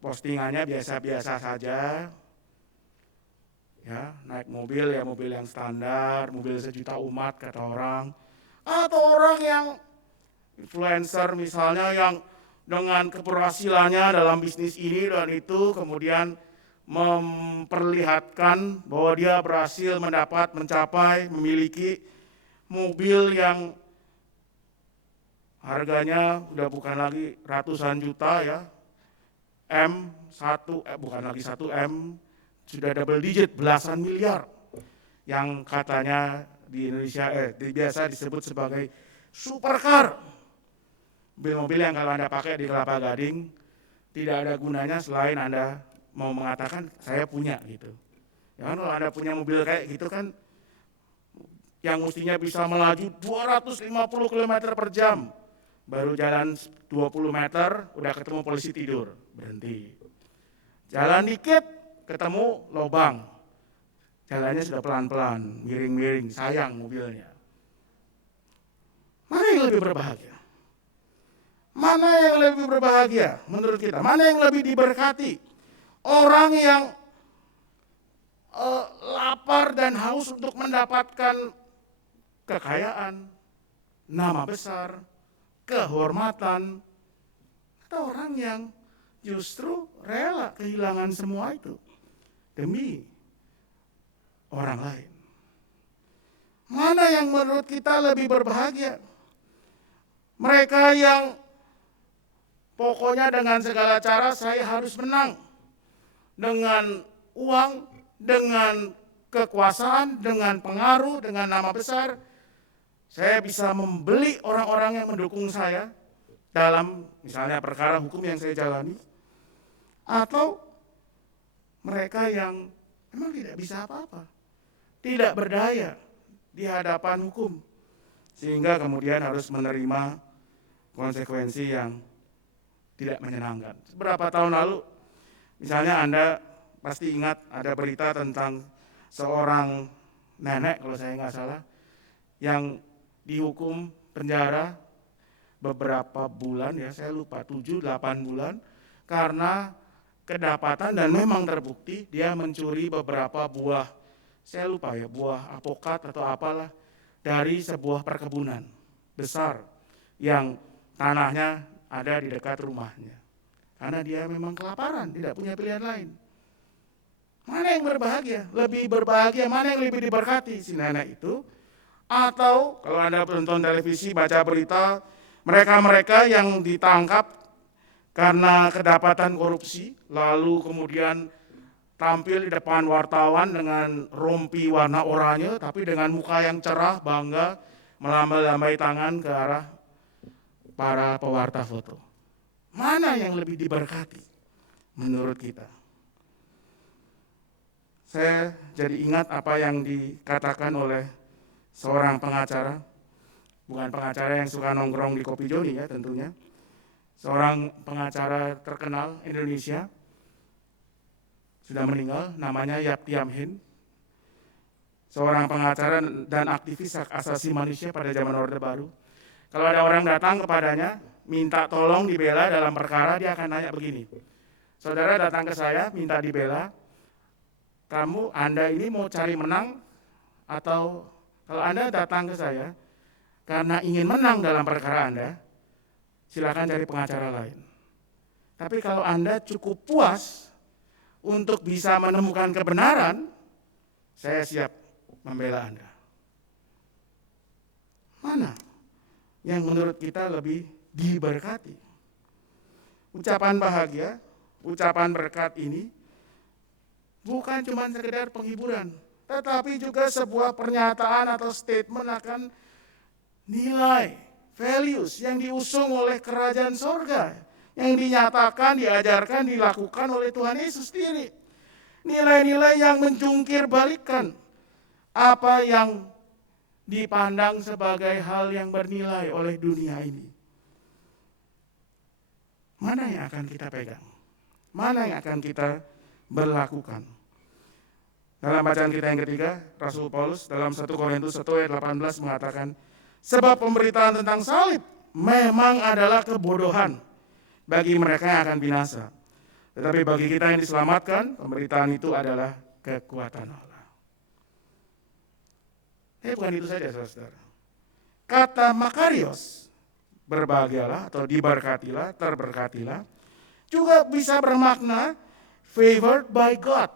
postingannya biasa-biasa saja, ya, naik mobil ya mobil yang standar, mobil sejuta umat kata orang, atau orang yang influencer misalnya yang dengan keberhasilannya dalam bisnis ini dan itu kemudian memperlihatkan bahwa dia berhasil mencapai, memiliki mobil yang harganya udah bukan lagi ratusan juta ya, bukan lagi 1 M, sudah double digit, belasan miliar, yang katanya di Indonesia biasa disebut sebagai supercar. Mobil-mobil yang kalau Anda pakai di Kelapa Gading tidak ada gunanya selain Anda mau mengatakan saya punya gitu. Ya kan, kalau Anda punya mobil kayak gitu kan yang mestinya bisa melaju 250 km per jam, baru jalan 20 meter udah ketemu polisi tidur, berhenti. Jalan dikit ketemu lubang, jalannya sudah pelan-pelan, miring-miring, sayang mobilnya. Mana yang lebih berbahagia? Mana yang lebih berbahagia menurut kita? Mana yang lebih diberkati? Orang yang lapar dan haus untuk mendapatkan kekayaan, nama besar, kehormatan, atau orang yang justru rela kehilangan semua itu demi orang lain? Mana yang menurut kita lebih berbahagia? Mereka yang pokoknya dengan segala cara saya harus menang, dengan uang, dengan kekuasaan, dengan pengaruh, dengan nama besar, saya bisa membeli orang-orang yang mendukung saya dalam misalnya perkara hukum yang saya jalani, atau mereka yang memang tidak bisa apa-apa, tidak berdaya di hadapan hukum, sehingga kemudian harus menerima konsekuensi yang tidak menyenangkan. Beberapa tahun lalu, misalnya Anda pasti ingat ada berita tentang seorang nenek kalau saya nggak salah, yang dihukum penjara beberapa bulan ya, saya lupa 7-8 bulan karena kedapatan dan memang terbukti dia mencuri beberapa buah, saya lupa ya, buah apokat atau apalah dari sebuah perkebunan besar yang tanahnya ada di dekat rumahnya. Karena dia memang kelaparan, tidak punya pilihan lain. Mana yang berbahagia? Lebih berbahagia, mana yang lebih diberkati, si nenek itu? Atau kalau Anda menonton televisi, baca berita, mereka-mereka yang ditangkap karena kedapatan korupsi, lalu kemudian tampil di depan wartawan dengan rompi warna oranye, tapi dengan muka yang cerah, bangga, melambai-lambai tangan ke arah para pewarta foto. Mana yang lebih diberkati menurut kita? Saya jadi ingat apa yang dikatakan oleh seorang pengacara, bukan pengacara yang suka nongkrong di Kopi Joni ya tentunya, seorang pengacara terkenal Indonesia, sudah meninggal, namanya Yaptiam Hin, seorang pengacara dan aktivis hak asasi manusia pada zaman Orde Baru. Kalau ada orang datang kepadanya, minta tolong dibela dalam perkara, dia akan nanya begini, saudara datang ke saya, minta dibela, Anda ini mau cari menang, atau kalau Anda datang ke saya karena ingin menang dalam perkara Anda, silakan cari pengacara lain. Tapi kalau Anda cukup puas untuk bisa menemukan kebenaran, saya siap membela Anda. Mana yang menurut kita lebih diberkati? Ucapan bahagia, ucapan berkat ini bukan cuma sekedar penghiburan, tetapi juga sebuah pernyataan atau statement akan nilai, values yang diusung oleh kerajaan sorga, yang dinyatakan, diajarkan, dilakukan oleh Tuhan Yesus sendiri. Nilai-nilai yang menjungkir balikan apa yang dipandang sebagai hal yang bernilai oleh dunia ini. Mana yang akan kita pegang? Mana yang akan kita berlakukan? Dalam bacaan kita yang ketiga, Rasul Paulus dalam 1 Korintus 1 ayat 18 mengatakan, sebab pemberitaan tentang salib memang adalah kebodohan bagi mereka yang akan binasa. Tetapi bagi kita yang diselamatkan, pemberitaan itu adalah kekuatan Allah. Bukan itu saja, saudara. Kata makarios, berbahagialah atau diberkatilah, terberkatilah, juga bisa bermakna favored by God.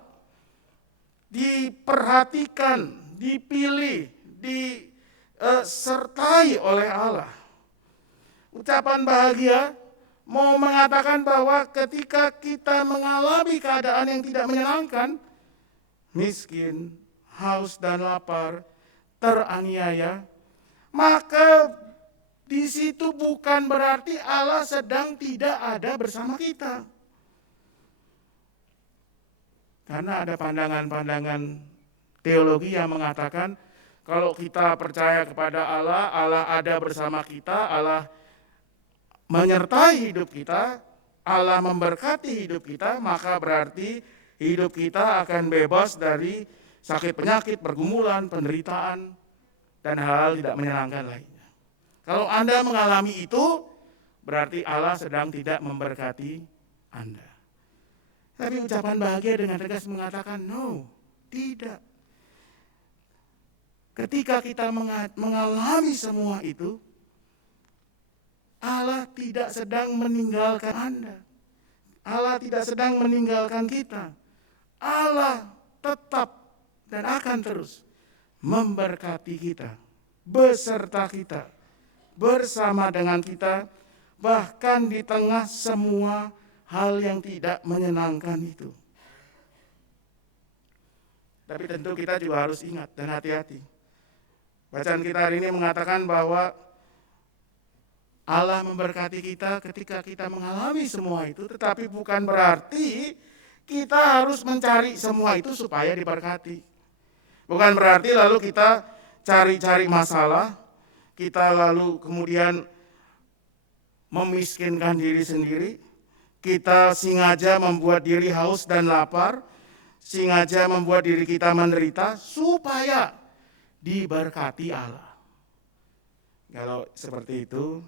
Diperhatikan, dipilih, disertai oleh Allah. Ucapan bahagia mau mengatakan bahwa ketika kita mengalami keadaan yang tidak menyenangkan, miskin, haus dan lapar, teraniaya, maka di situ bukan berarti Allah sedang tidak ada bersama kita. Karena ada pandangan-pandangan teologi yang mengatakan kalau kita percaya kepada Allah, Allah ada bersama kita, Allah menyertai hidup kita, Allah memberkati hidup kita, maka berarti hidup kita akan bebas dari sakit penyakit, pergumulan, penderitaan, dan hal-hal tidak menyenangkan lainnya. Kalau Anda mengalami itu, berarti Allah sedang tidak memberkati Anda. Tapi ucapan bahagia dengan tegas mengatakan, no, tidak. Ketika kita mengalami semua itu, Allah tidak sedang meninggalkan Anda. Allah tidak sedang meninggalkan kita. Allah tetap dan akan terus memberkati kita, beserta kita, bersama dengan kita, bahkan di tengah semua hal yang tidak menyenangkan itu. Tapi tentu kita juga harus ingat dan hati-hati. Bacaan kita hari ini mengatakan bahwa Allah memberkati kita ketika kita mengalami semua itu, tetapi bukan berarti kita harus mencari semua itu supaya diberkati. Bukan berarti lalu kita cari-cari masalah, kita lalu kemudian memiskinkan diri sendiri, kita sengaja membuat diri haus dan lapar, sengaja membuat diri kita menderita supaya diberkati Allah. Kalau seperti itu,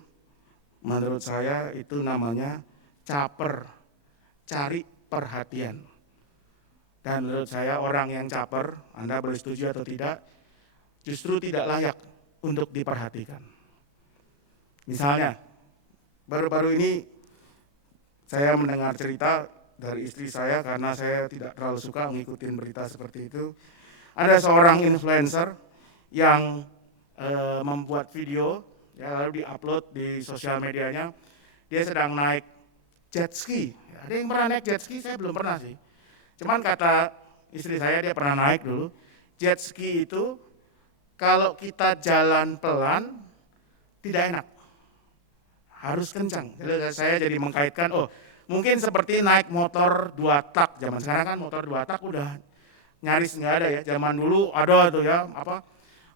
menurut saya itu namanya caper, cari perhatian. Dan menurut saya orang yang caper, Anda boleh setuju atau tidak, justru tidak layak untuk diperhatikan. Misalnya, baru-baru ini saya mendengar cerita dari istri saya karena saya tidak terlalu suka mengikuti berita seperti itu. Ada seorang influencer yang membuat video, ya, lalu diupload di sosial medianya. Dia sedang naik jet ski. Ada yang pernah naik jet ski? Saya belum pernah sih. Cuman kata istri saya, dia pernah naik dulu. Jet ski itu kalau kita jalan pelan tidak enak, harus kencang. Jadi saya jadi mengkaitkan, oh mungkin seperti naik motor 2 tak. Zaman sekarang kan motor 2 tak udah nyaris nggak ada ya. Zaman dulu ada tuh ya, apa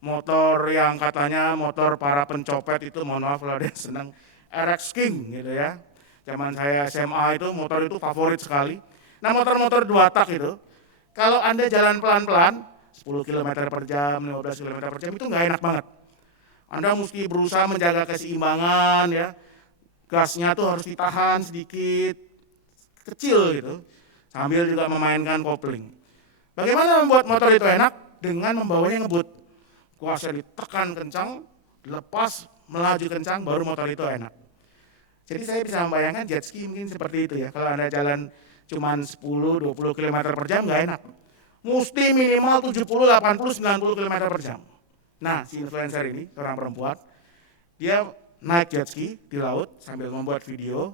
motor yang katanya motor para pencopet itu, mohon maaf kalau ada yang senang RX King gitu ya. Zaman saya SMA itu motor itu favorit sekali. Nah motor-motor 2 tak itu, kalau Anda jalan pelan-pelan, 10 km per jam, 15 km per jam itu nggak enak banget. Anda mesti berusaha menjaga keseimbangan ya, gasnya tuh harus ditahan sedikit, kecil gitu, sambil juga memainkan kopling. Bagaimana membuat motor itu enak? Dengan membawanya ngebut. Kuasa ditekan kencang, dilepas, melaju kencang, baru motor itu enak. Jadi saya bisa membayangkan jet ski mungkin seperti itu ya. Kalau Anda jalan cuman 10-20 km per jam nggak enak. Mesti minimal 70, 80, 90 km per jam. Nah si influencer ini, orang perempuan, Dia naik jet ski di laut sambil membuat video,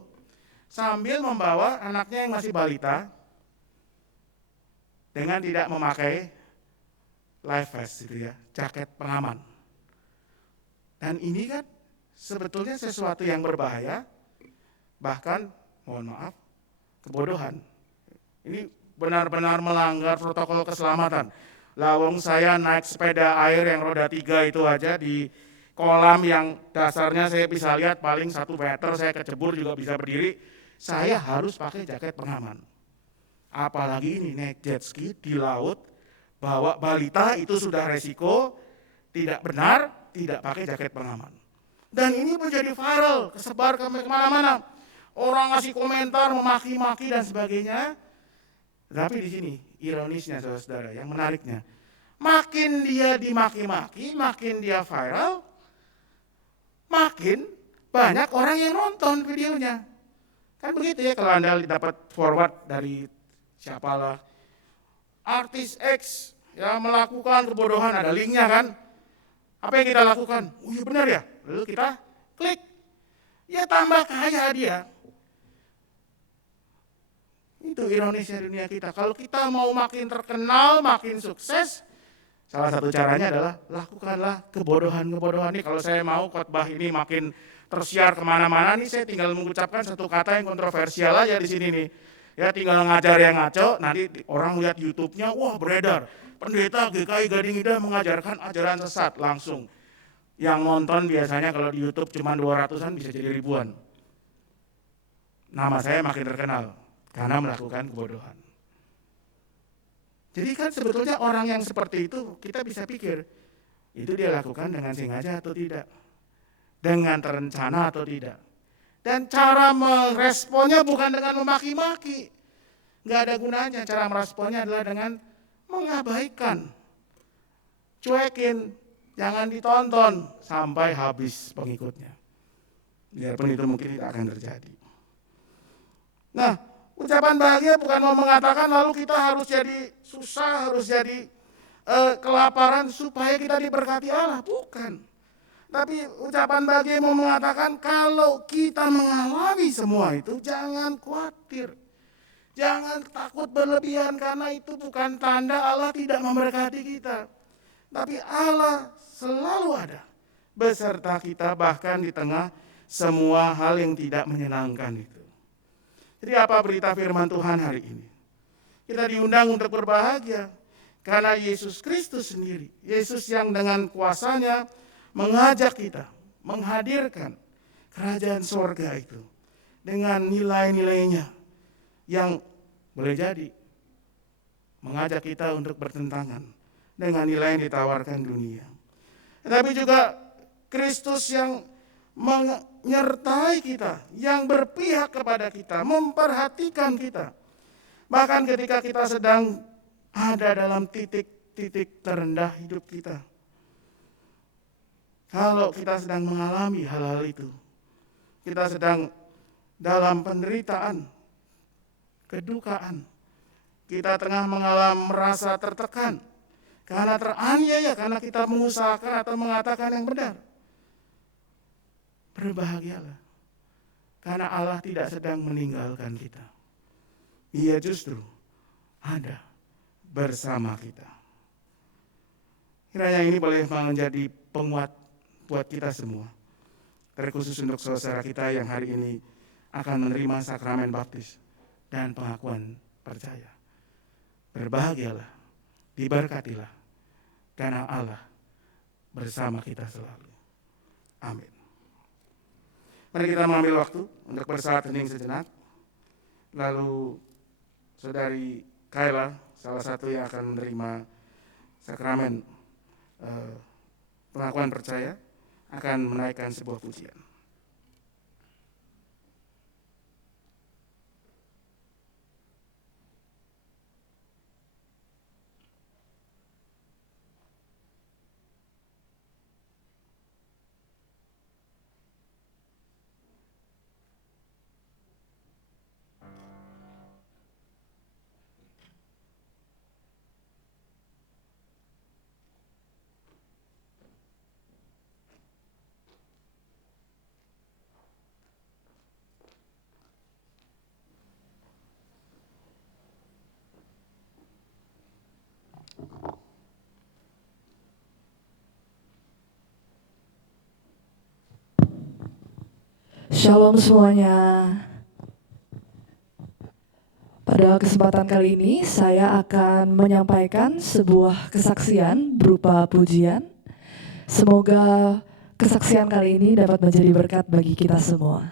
sambil membawa anaknya yang masih balita dengan tidak memakai life vest gitu ya, jaket pengaman. Dan ini kan sebetulnya sesuatu yang berbahaya, bahkan mohon maaf, kebodohan. Ini benar-benar melanggar protokol keselamatan. Lawang saya naik sepeda air yang roda 3 itu aja di kolam yang dasarnya saya bisa lihat paling 1 meter, saya kecebur juga bisa berdiri, saya harus pakai jaket pengaman. Apalagi ini naik jet ski di laut, bawa balita itu sudah resiko, tidak benar, tidak pakai jaket pengaman. Dan ini menjadi viral, kesebar kemana-mana. Orang ngasih komentar, memaki-maki dan sebagainya. Tapi di sini ironisnya saudara-saudara, yang menariknya, makin dia dimaki-maki, makin dia viral, makin banyak orang yang nonton videonya. Kan begitu ya, kalau Anda dapat forward dari siapalah, artis X ya melakukan kebodohan, ada linknya kan. Apa yang kita lakukan? Oh iya benar ya, lalu kita klik. Ya tambah kaya dia. Itu ironisnya dunia kita. Kalau kita mau makin terkenal, makin sukses, salah satu caranya adalah lakukanlah kebodohan-kebodohan ini. Kalau saya mau khotbah ini makin tersiar kemana-mana nih, saya tinggal mengucapkan satu kata yang kontroversial aja di sini nih. Ya tinggal ngajar yang ngaco, nanti orang lihat YouTube-nya, wah beredar. Pendeta GKI Gading Ida mengajarkan ajaran sesat, langsung. Yang nonton biasanya kalau di YouTube cuma 200-an bisa jadi ribuan. Nama saya makin terkenal karena melakukan kebodohan. Jadi kan sebetulnya orang yang seperti itu kita bisa pikir, itu dia lakukan dengan sengaja atau tidak, dengan terencana atau tidak. Dan cara meresponnya bukan dengan memaki-maki, nggak ada gunanya. Cara meresponnya adalah dengan mengabaikan, cuekin, jangan ditonton sampai habis pengikutnya. Biarpun itu mungkin tidak akan terjadi. Nah, ucapan bahagia bukan mau mengatakan lalu kita harus jadi susah, harus jadi kelaparan supaya kita diberkati Allah, bukan. Tapi ucapan bahagia mau mengatakan kalau kita mengalami semua itu jangan khawatir. Jangan takut berlebihan karena itu bukan tanda Allah tidak memberkati kita. Tapi Allah selalu ada beserta kita bahkan di tengah semua hal yang tidak menyenangkan itu. Jadi apa berita firman Tuhan hari ini? Kita diundang untuk berbahagia karena Yesus Kristus sendiri, Yesus yang dengan kuasanya mengajak kita, menghadirkan kerajaan sorga itu dengan nilai-nilainya yang boleh jadi mengajak kita untuk bertentangan dengan nilai yang ditawarkan dunia. Tetapi juga Kristus yang menyertai kita, yang berpihak kepada kita, memperhatikan kita. Bahkan ketika kita sedang ada dalam titik-titik terendah hidup kita. Kalau kita sedang mengalami hal-hal itu, kita sedang dalam penderitaan, kedukaan, kita tengah mengalami merasa tertekan, karena teraniaya, karena kita mengusahakan atau mengatakan yang benar. Berbahagialah, karena Allah tidak sedang meninggalkan kita. Ia justru ada bersama kita. Kiranya ini boleh menjadi penguat buat kita semua, terkhusus untuk saudara kita yang hari ini akan menerima sakramen baptis dan pengakuan percaya. Berbahagialah, diberkatilah, karena Allah bersama kita selalu. Amin. Mari kita mengambil waktu untuk bersalat hening sejenak. Lalu saudari Kayla, salah satu yang akan menerima sakramen pengakuan percaya, akan menaikkan sebuah pujian. Shalom semuanya. Pada kesempatan kali ini saya akan menyampaikan sebuah kesaksian berupa pujian. Semoga kesaksian kali ini dapat menjadi berkat bagi kita semua.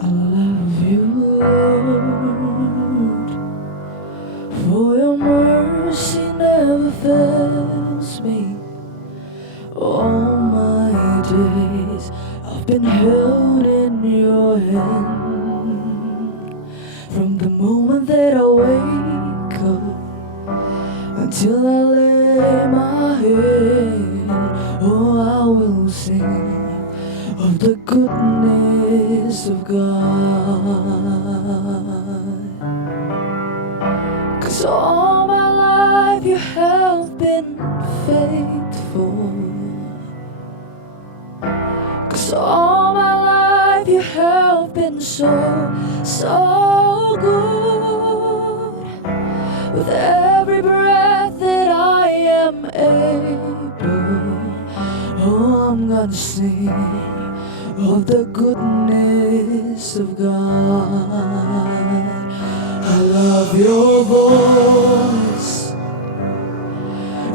I love you, Lord, for your mercy never fails me. All my days I've been held in your hand. From the moment that I wake up until I lay my head, oh, I will sing of the goodness of God. 'Cause all my life you have been faithful. 'Cause all my life you have been so good. With every breath that I am able, oh, I'm gonna sing of the goodness of God. I love your voice.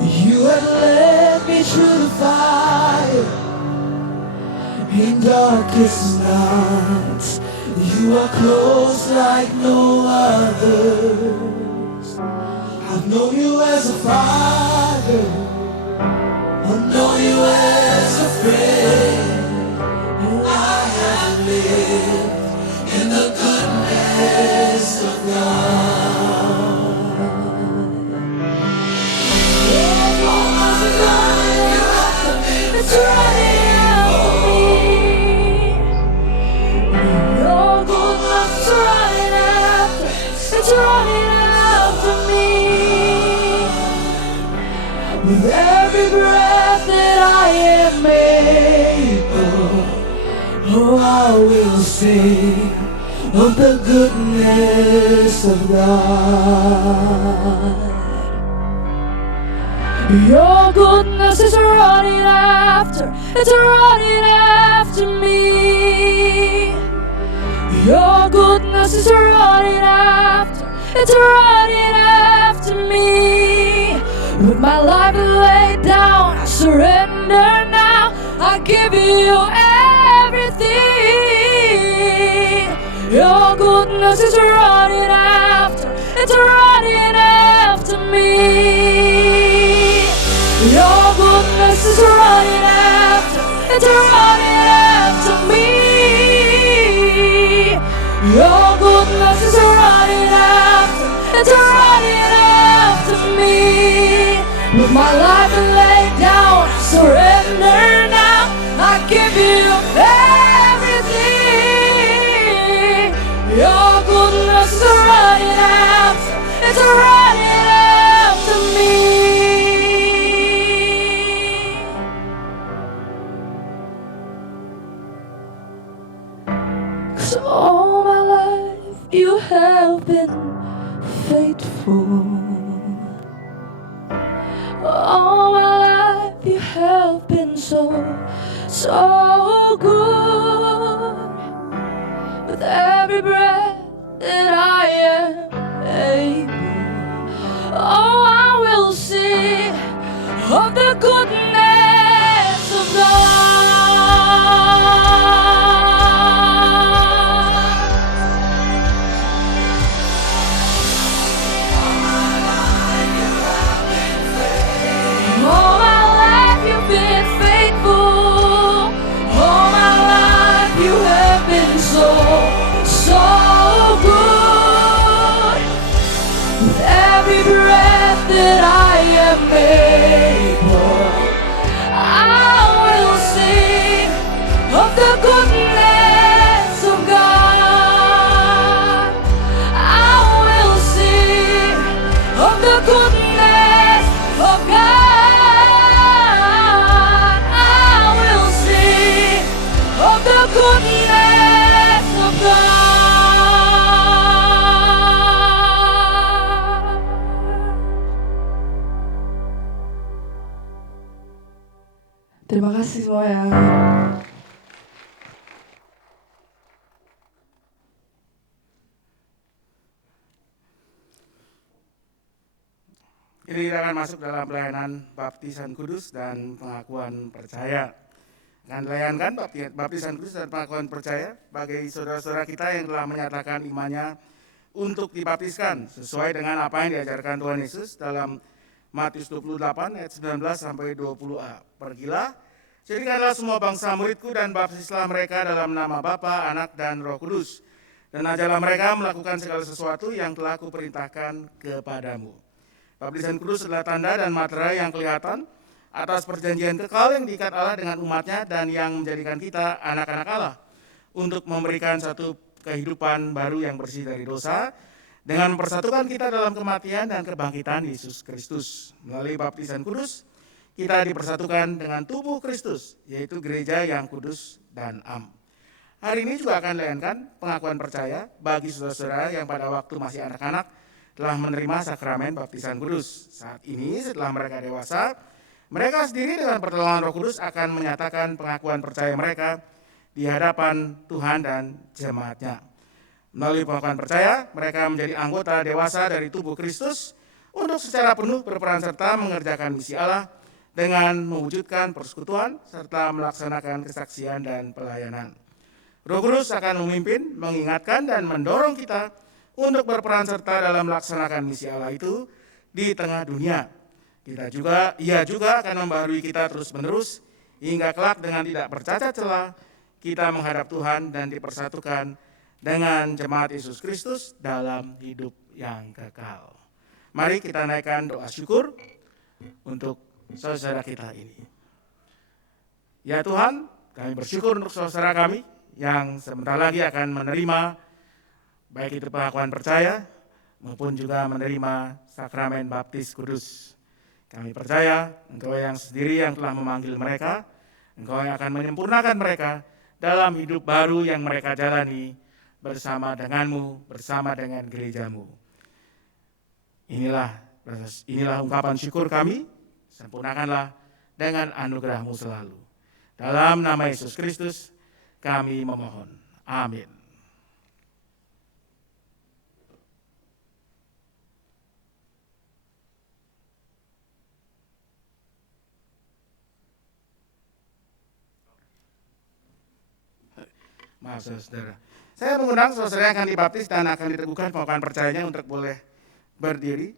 You have led me through the fire. In darkest nights, you are close like no others. I've known you as a father, I've known you as a friend. I have lived in the goodness of God. All my life you have been running after me. Your goodness is running after, it's running after me. With every breath that I am able, oh, I will sing of the goodness of God. Your goodness is running after, it's running after me. Your goodness is running after, it's running after me. With my life laid down, I surrender now, I give you everything. Your goodness is running after, it's running after me. Your goodness is running after, it's running after me. Your goodness is running after, it's running after me. With my life laid down, I surrender now, I give you everything. Your goodness is running after, it's running after me. 'Cause all my life you have been faithful. All my life you have been so good. With every breath that I am able, oh, I will sing of the goodness of God. All my life you've been faithful. All my life you have been so good. With every breath that I am able, I will sing of the goodness of God. I will sing of the goodness of God. I will sing Terima kasih semuanya. Kini kita akan masuk dalam pelayanan baptisan kudus dan pengakuan percaya. Akan dilayankan baptisan kudus dan pengakuan percaya bagi saudara-saudara kita yang telah menyatakan imannya untuk dibaptiskan sesuai dengan apa yang diajarkan Tuhan Yesus dalam Matius 28 ayat 19 sampai 20a. Pergilah, jadikanlah semua bangsa muridku dan baptislah mereka dalam nama Bapa, Anak dan Roh Kudus. Dan ajarlah mereka melakukan segala sesuatu yang telah kuperintahkan kepadamu. Baptisan kudus adalah tanda dan materai yang kelihatan atas perjanjian kekal yang diikat Allah dengan umatnya dan yang menjadikan kita anak-anak Allah untuk memberikan satu kehidupan baru yang bersih dari dosa dengan mempersatukan kita dalam kematian dan kebangkitan Yesus Kristus. Melalui baptisan kudus, kita dipersatukan dengan tubuh Kristus, yaitu gereja yang kudus dan am. Hari ini juga akan dilayankan pengakuan percaya bagi saudara-saudara yang pada waktu masih anak-anak telah menerima sakramen baptisan kudus. Saat ini setelah mereka dewasa, mereka sendiri dengan pertolongan Roh Kudus akan menyatakan pengakuan percaya mereka di hadapan Tuhan dan jemaatnya. Melalui pengakuan percaya, mereka menjadi anggota dewasa dari tubuh Kristus untuk secara penuh berperan serta mengerjakan misi Allah dengan mewujudkan persekutuan serta melaksanakan kesaksian dan pelayanan. Roh Kudus akan memimpin, mengingatkan dan mendorong kita untuk berperan serta dalam melaksanakan misi Allah itu di tengah dunia. Ia juga akan membaharui kita terus-menerus hingga kelak dengan tidak bercacat celah kita menghadap Tuhan dan dipersatukan dengan jemaat Yesus Kristus dalam hidup yang kekal. Mari kita naikkan doa syukur untuk saudara kita ini. Ya Tuhan, kami bersyukur untuk saudara kami yang sebentar lagi akan menerima baik itu pengakuan percaya maupun juga menerima sakramen baptis kudus. Kami percaya Engkau yang sendiri yang telah memanggil mereka, Engkau yang akan menyempurnakan mereka dalam hidup baru yang mereka jalani bersama denganmu, bersama dengan gerejamu. Inilah ungkapan syukur kami, sempurnakanlah dengan anugerah-Mu selalu. Dalam nama Yesus Kristus kami memohon. Amin. Maaf saudara. Saya mengundang saudara yang akan dibaptis dan akan diteguhkan pengakuan percayanya untuk boleh berdiri.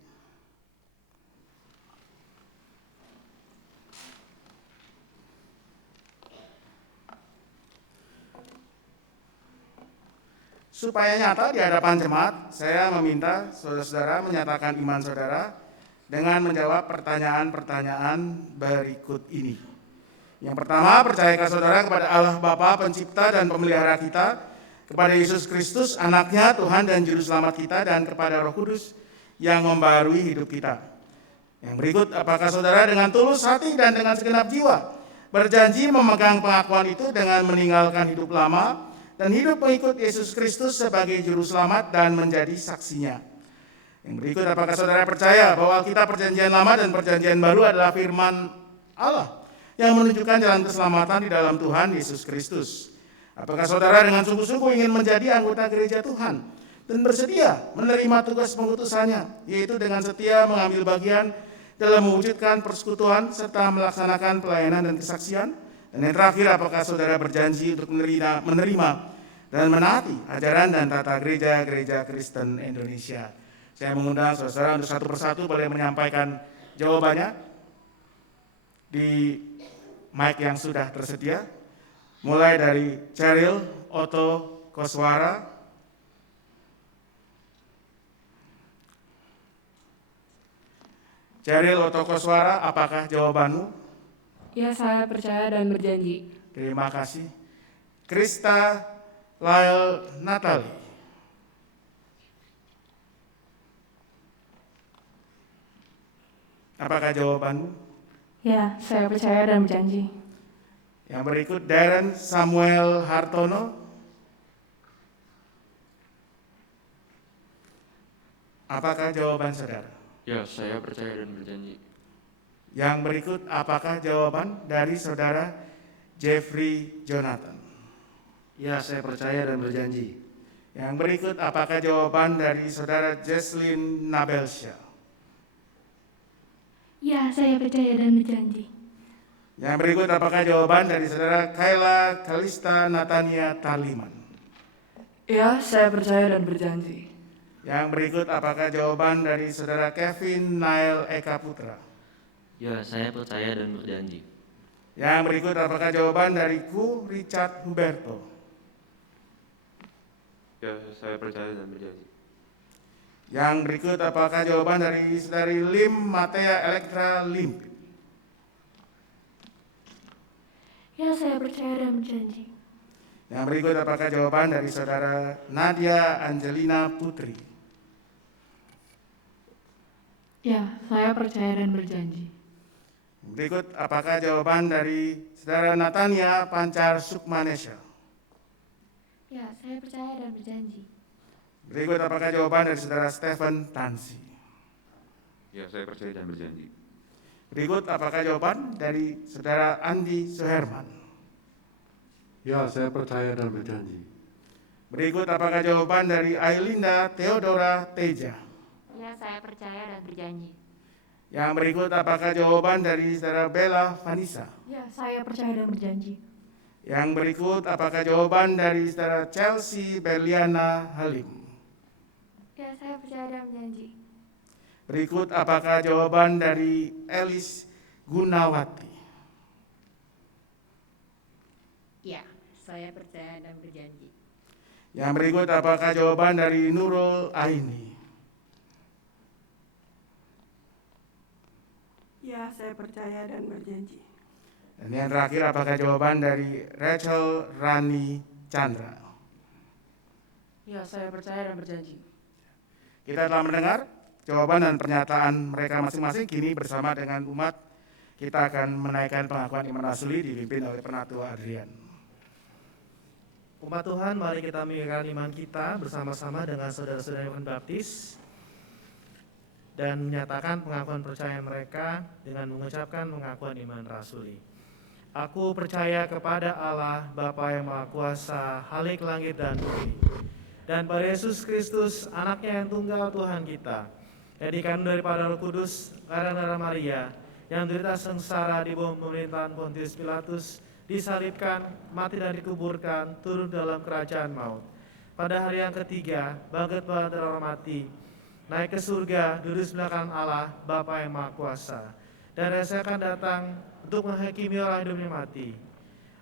Supaya nyata di hadapan jemaat, saya meminta saudara-saudara menyatakan iman saudara dengan menjawab pertanyaan-pertanyaan berikut ini. Yang pertama, percayakah saudara kepada Allah Bapa, Pencipta dan Pemelihara kita, kepada Yesus Kristus, Anaknya, Tuhan dan Juru Selamat kita, dan kepada Roh Kudus yang membaharui hidup kita. Yang berikut, apakah saudara dengan tulus hati dan dengan segenap jiwa berjanji memegang pengakuan itu dengan meninggalkan hidup lama dan hidup mengikut Yesus Kristus sebagai Juru Selamat dan menjadi saksinya? Yang berikut, apakah saudara percaya bahwa Alkitab Perjanjian Lama dan Perjanjian Baru adalah firman Allah yang menunjukkan jalan keselamatan di dalam Tuhan Yesus Kristus? Apakah saudara dengan sungguh-sungguh ingin menjadi anggota gereja Tuhan dan bersedia menerima tugas pengutusannya, yaitu dengan setia mengambil bagian dalam mewujudkan persekutuan serta melaksanakan pelayanan dan kesaksian? Dan yang terakhir, apakah saudara berjanji untuk menerima dan menaati ajaran dan tata gereja-gereja Kristen Indonesia? Saya mengundang saudara untuk satu persatu boleh menyampaikan jawabannya di mic yang sudah tersedia, mulai dari Cheryl Otto Koswara. Cheryl Otto Koswara, apakah jawabanmu? Ya, saya percaya dan berjanji. Terima kasih. Krista Lyle Natalie. Apakah jawabanmu? Ya, saya percaya dan berjanji. Yang berikut Darren Samuel Hartono. Apakah jawaban saudara? Ya, saya percaya dan berjanji. Yang berikut apakah jawaban dari saudara Jeffrey Jonathan? Ya, saya percaya dan berjanji. Yang berikut apakah jawaban dari saudara Jesslyn Nabelsha? Ya, saya percaya dan berjanji. Yang berikut apakah jawaban dari saudara Kayla Kalista Natania Taliman? Ya, saya percaya dan berjanji. Yang berikut apakah jawaban dari saudara Kevin Nail Eka Putra? Ya, saya percaya dan berjanji. Yang berikut apakah jawaban dari Ku Richard Huberto? Ya, saya percaya dan berjanji. Yang berikut apakah jawaban dari saudari Lim Matea Elektra Limpit? Ya, saya percaya dan berjanji. Yang berikut apakah jawaban dari saudara Nadia Angelina Putri? Ya, saya percaya dan berjanji. Berikut apakah jawaban dari saudara Natania Pancar Sukmanesha? Ya, saya percaya dan berjanji. Berikut apakah jawaban dari saudara Stephen Tansi? Ya, saya percaya dan berjanji. Berikut apakah jawaban dari saudara Andi Suherman? Ya, saya percaya dan berjanji. Berikut apakah jawaban dari Ailinda Theodora Teja? Ya, saya percaya dan berjanji. Yang berikut apakah jawaban dari saudara Bella Vanessa? Ya, saya percaya dan berjanji. Yang berikut apakah jawaban dari saudara Chelsea Berliana Halim? Ya, saya percaya dan berjanji. Berikut apakah jawaban dari Elis Gunawati? Ya, saya percaya dan berjanji. Yang berikut apakah jawaban dari Nurul Aini? Ya, saya percaya dan berjanji. Dan yang terakhir apakah jawaban dari Rachel Rani Chandra? Ya, saya percaya dan berjanji. Kita telah mendengar jawaban dan pernyataan mereka masing-masing. Kini bersama dengan umat kita akan menaikkan pengakuan iman rasuli dipimpin oleh Penatua Adrian. Umat Tuhan, mari kita meninggikan iman kita bersama-sama dengan saudara-saudara Iman Baptis dan menyatakan pengakuan percaya mereka dengan mengucapkan pengakuan iman rasuli. Aku percaya kepada Allah, Bapa yang Maha Kuasa, Halik langit dan bumi, dan pada Yesus Kristus, anaknya yang tunggal Tuhan kita, yang dikandung daripada Roh Kudus, karena darah Maria, yang derita sengsara di bawah pemerintahan Pontius Pilatus, disalibkan, mati dan dikuburkan, turun dalam kerajaan maut. Pada hari yang ketiga, bangkit dari orang mati, naik ke surga, duduk sebelah kanan Allah, Bapa yang Maha Kuasa, dan Dia akan datang untuk menghakimi orang hidup dan mati.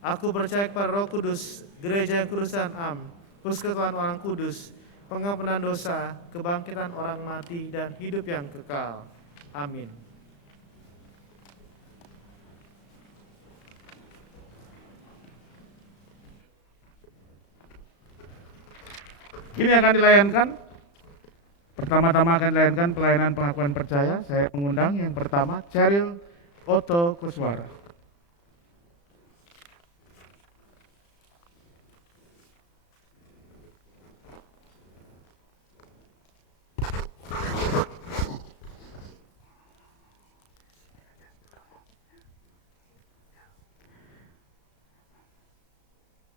Aku percaya kepada Roh Kudus, gereja yang kudus dan am, persekutuan orang kudus, pengampunan dosa, kebangkitan orang mati, dan hidup yang kekal. Amin. Kini akan dilayankan, pertama-tama akan dilayankan pelayanan pengakuan percaya. Saya mengundang yang pertama, Cheryl Otto Kuswara.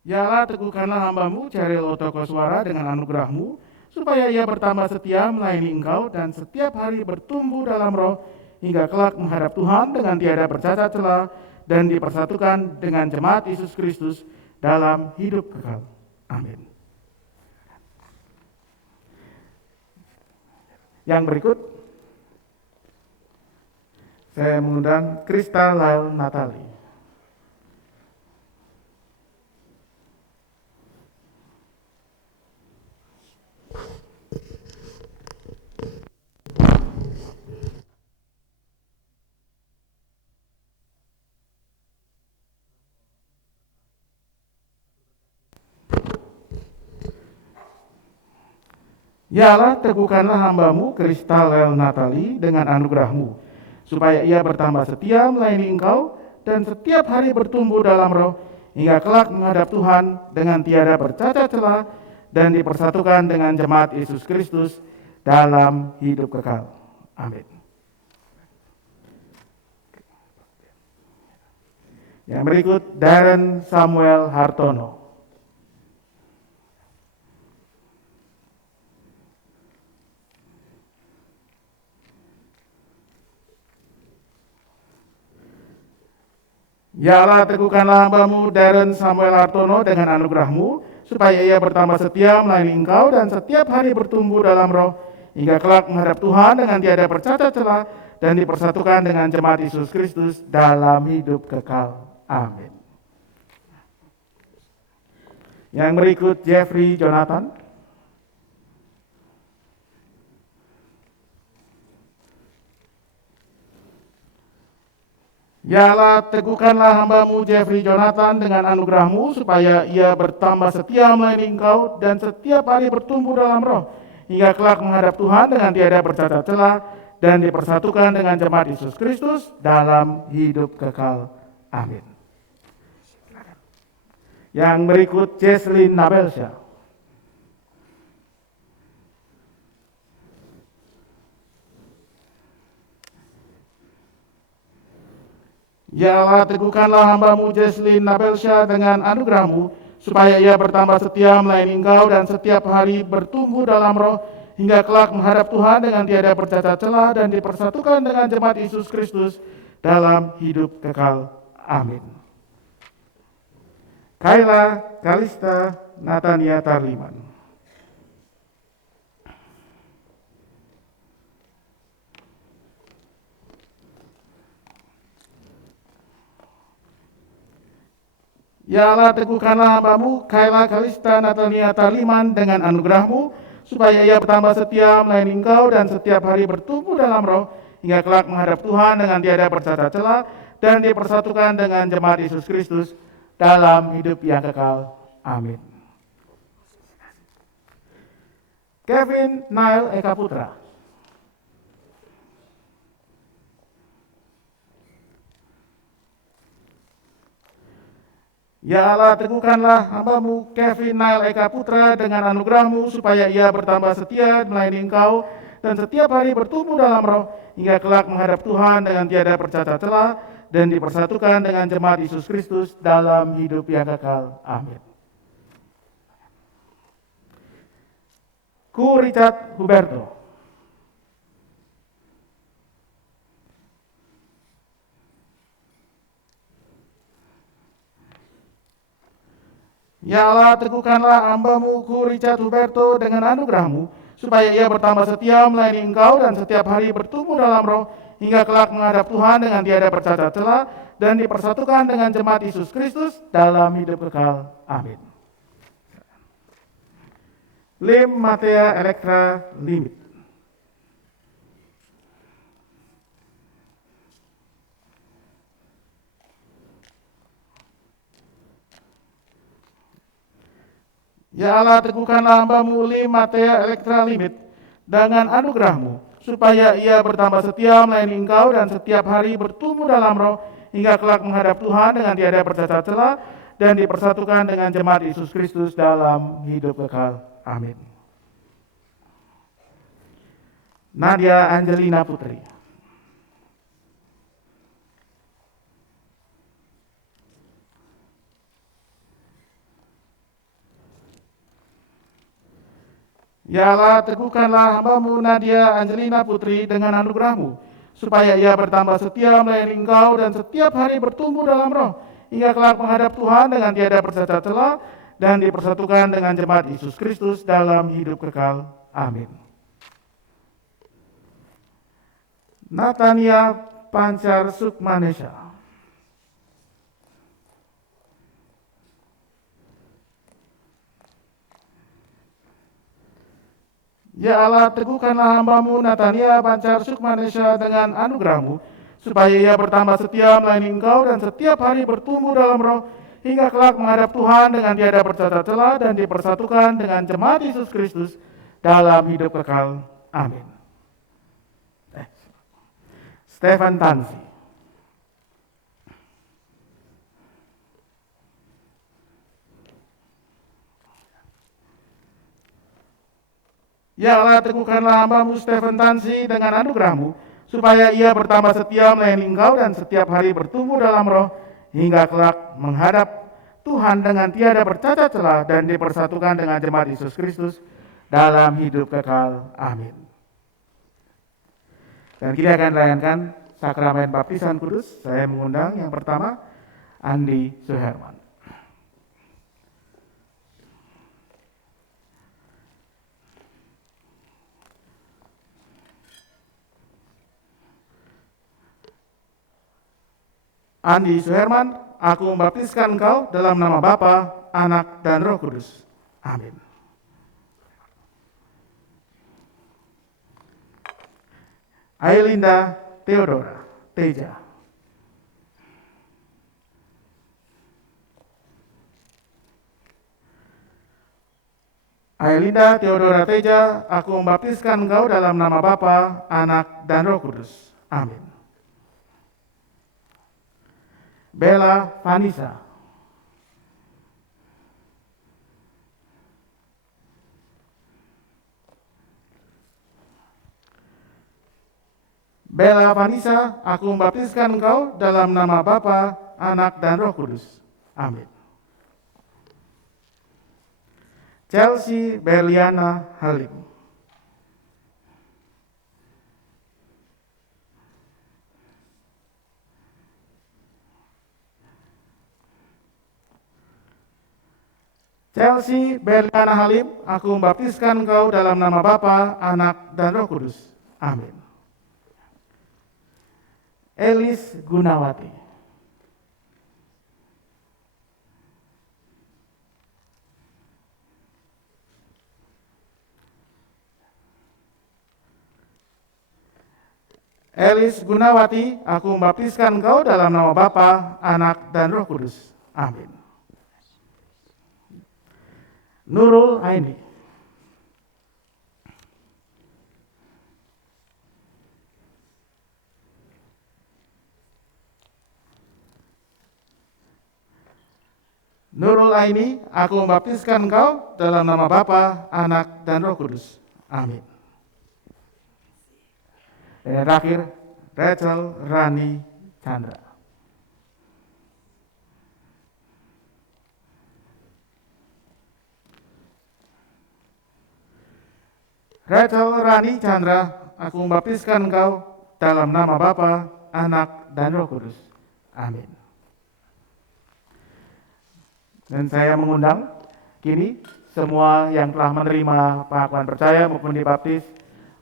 Ya Allah, teguhkanlah hamba-Mu, Cheryl Otto Kuswara, dengan anugerah-Mu, supaya ia bertambah setia melayani Engkau dan setiap hari bertumbuh dalam roh, hingga kelak menghadap Tuhan dengan tiada bercacat celah dan dipersatukan dengan jemaat Yesus Kristus dalam hidup kekal. Amin. Yang berikut, saya mengundang Krista Lael Natali. Ya Allah, teguhkanlah hamba-Mu, Krista Lael Natali, dengan anugerah-Mu, supaya ia bertambah setia melayani Engkau dan setiap hari bertumbuh dalam roh, hingga kelak menghadap Tuhan dengan tiada bercacat celah dan dipersatukan dengan jemaat Yesus Kristus dalam hidup kekal. Amin. Yang berikut Darren Samuel Hartono. Ya Allah, teguhkanlah hamba-Mu Darren Samuel Hartono dengan anugerah-Mu, supaya ia bertambah setia melayani Engkau dan setiap hari bertumbuh dalam roh, hingga kelak menghadap Tuhan dengan tiada bercacat celah dan dipersatukan dengan jemaat Yesus Kristus dalam hidup kekal. Amin. Yang berikut Jeffrey Jonathan. Ya Allah, teguhkanlah hamba-Mu Jeffrey Jonathan dengan anugerah-Mu, supaya ia bertambah setia melayani Engkau dan setiap hari bertumbuh dalam roh, hingga kelak menghadap Tuhan dengan tiada bercacat celah dan dipersatukan dengan jemaat Yesus Kristus dalam hidup kekal. Amin. Yang berikut Jesslyn Nabelsha. Ya Allah, teguhkanlah hamba-Mu Jesslyn Nabelsha dengan anugerah-Mu, supaya ia bertambah setia melayani Engkau dan setiap hari bertumbuh dalam roh, hingga kelak menghadap Tuhan dengan tiada bercacat celah dan dipersatukan dengan jemaat Yesus Kristus dalam hidup kekal. Amin. Kayla Kalista Natania Tarliman. Ya Allah, teguhkanlah hamba-Mu Kayla Kalista Natania Tarliman dengan anugerah-Mu, supaya ia bertambah setia melayani Engkau dan setiap hari bertumbuh dalam roh, hingga kelak menghadap Tuhan dengan tiada bercacat celah dan dipersatukan dengan jemaat Yesus Kristus dalam hidup yang kekal. Amin. Kevin Nail Eka Putra. Ya Allah, teguhkanlah hamba-Mu Kevin Nail Eka Putra dengan anugerah-Mu, supaya ia bertambah setia melayani Engkau dan setiap hari bertumbuh dalam roh, hingga kelak menghadap Tuhan dengan tiada bercacat celah dan dipersatukan dengan jemaat Yesus Kristus dalam hidup yang kekal. Amin. Ku Richard Huberto. Ya Allah, teguhkanlah hamba-Mu Ku Richard Huberto dengan anugerah-Mu, supaya ia bertambah setia melayani Engkau dan setiap hari bertumbuh dalam roh, hingga kelak menghadap Tuhan dengan tiada bercacat celah dan dipersatukan dengan jemaat Yesus Kristus dalam hidup kekal. Amin. Lim Matea Elektra Limit. Ya Allah, teguhkanlah hamba-Mu Lim Matea Elektra Limit dengan anugerah-Mu, supaya ia bertambah setia melayani Engkau dan setiap hari bertumbuh dalam roh, hingga kelak menghadap Tuhan dengan tiada bercacat celah dan dipersatukan dengan jemaat Yesus Kristus dalam hidup kekal. Amin. Nadia Angelina Putri. Ya Allah, teguhkanlah hamba-Mu Nadia Angelina Putri dengan anugerah-Mu, supaya ia bertambah setia melayani Engkau dan setiap hari bertumbuh dalam roh, hingga kelak menghadap Tuhan dengan tiada bercacat celah dan dipersatukan dengan jemaat Yesus Kristus dalam hidup kekal. Amin. Natania Pancar Sukmanesha. Ya Allah, teguhkanlah hamba-Mu Natania Pancar Sukmanesha dengan anugerah-Mu, supaya ia bertambah setia melayani Engkau dan setiap hari bertumbuh dalam roh, hingga kelak menghadap Tuhan dengan tiada bercacat celah dan dipersatukan dengan jemaat Yesus Kristus dalam hidup kekal. Amin. Stefan Tansi. Ya Allah, teguhkanlah hamba-Mu Stephen Tansi dengan anugerah-Mu, supaya ia bertambah setia melayani Engkau dan setiap hari bertumbuh dalam roh, hingga kelak menghadap Tuhan dengan tiada bercacat celah dan dipersatukan dengan jemaat Yesus Kristus dalam hidup kekal. Amin. Dan kita akan layankan sakramen baptisan kudus. Saya mengundang yang pertama, Andi Suherman. Andi Suherman, aku membaptiskan engkau dalam nama Bapa, Anak, dan Roh Kudus. Amin. Ailinda Theodora Teja. Ailinda Theodora Teja, aku membaptiskan engkau dalam nama Bapa, Anak, dan Roh Kudus. Amin. Bella Vanessa. Bella Vanessa, aku membaptiskan engkau dalam nama Bapa, Anak, dan Roh Kudus. Amin. Chelsea Berliana Halim. Chelsea Berliana Halim, aku membaptiskan engkau dalam nama Bapa, Anak, dan Roh Kudus. Amin. Elis Gunawati. Elis Gunawati, aku membaptiskan engkau dalam nama Bapa, Anak, dan Roh Kudus. Amin. Nurul Aini. Nurul Aini, aku membaptiskan engkau dalam nama Bapa, Anak, dan Roh Kudus. Amin. Dan yang terakhir, Rachel Rani Chandra. Rachel Rani Chandra, aku membaptiskan engkau dalam nama Bapa, Anak, dan Roh Kudus. Amin. Dan saya mengundang kini semua yang telah menerima pengakuan percaya maupun dibaptis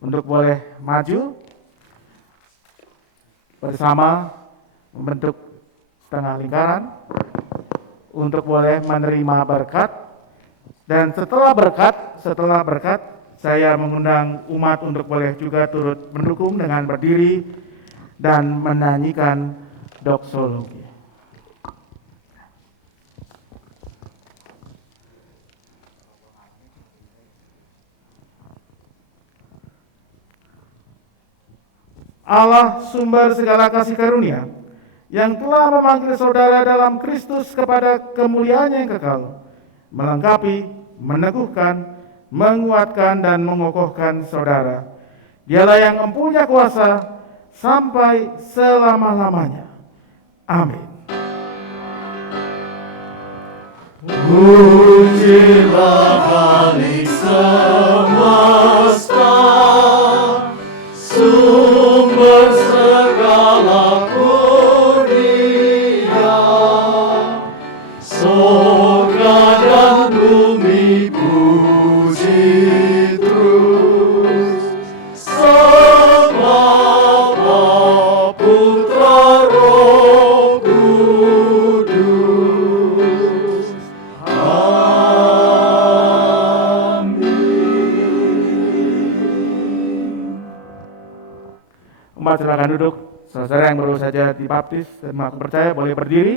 untuk boleh maju bersama membentuk setengah lingkaran untuk boleh menerima berkat. Dan setelah berkat saya mengundang umat untuk boleh juga turut mendukung dengan berdiri dan menyanyikan doksologi. Allah sumber segala kasih karunia yang telah memanggil saudara dalam Kristus kepada kemuliaan yang kekal, melengkapi, meneguhkan, menguatkan, dan mengokohkan saudara. Dialah yang mempunyai kuasa sampai selama-lamanya. Amin. Pujilah Khalik semesta, sumber segala kurnia, surga dan bumi puji terus, sama Bapa, Putra, Roh Kudus. Umat silakan duduk. Saudara yang baru saja dibaptis dan mengaku percaya boleh berdiri.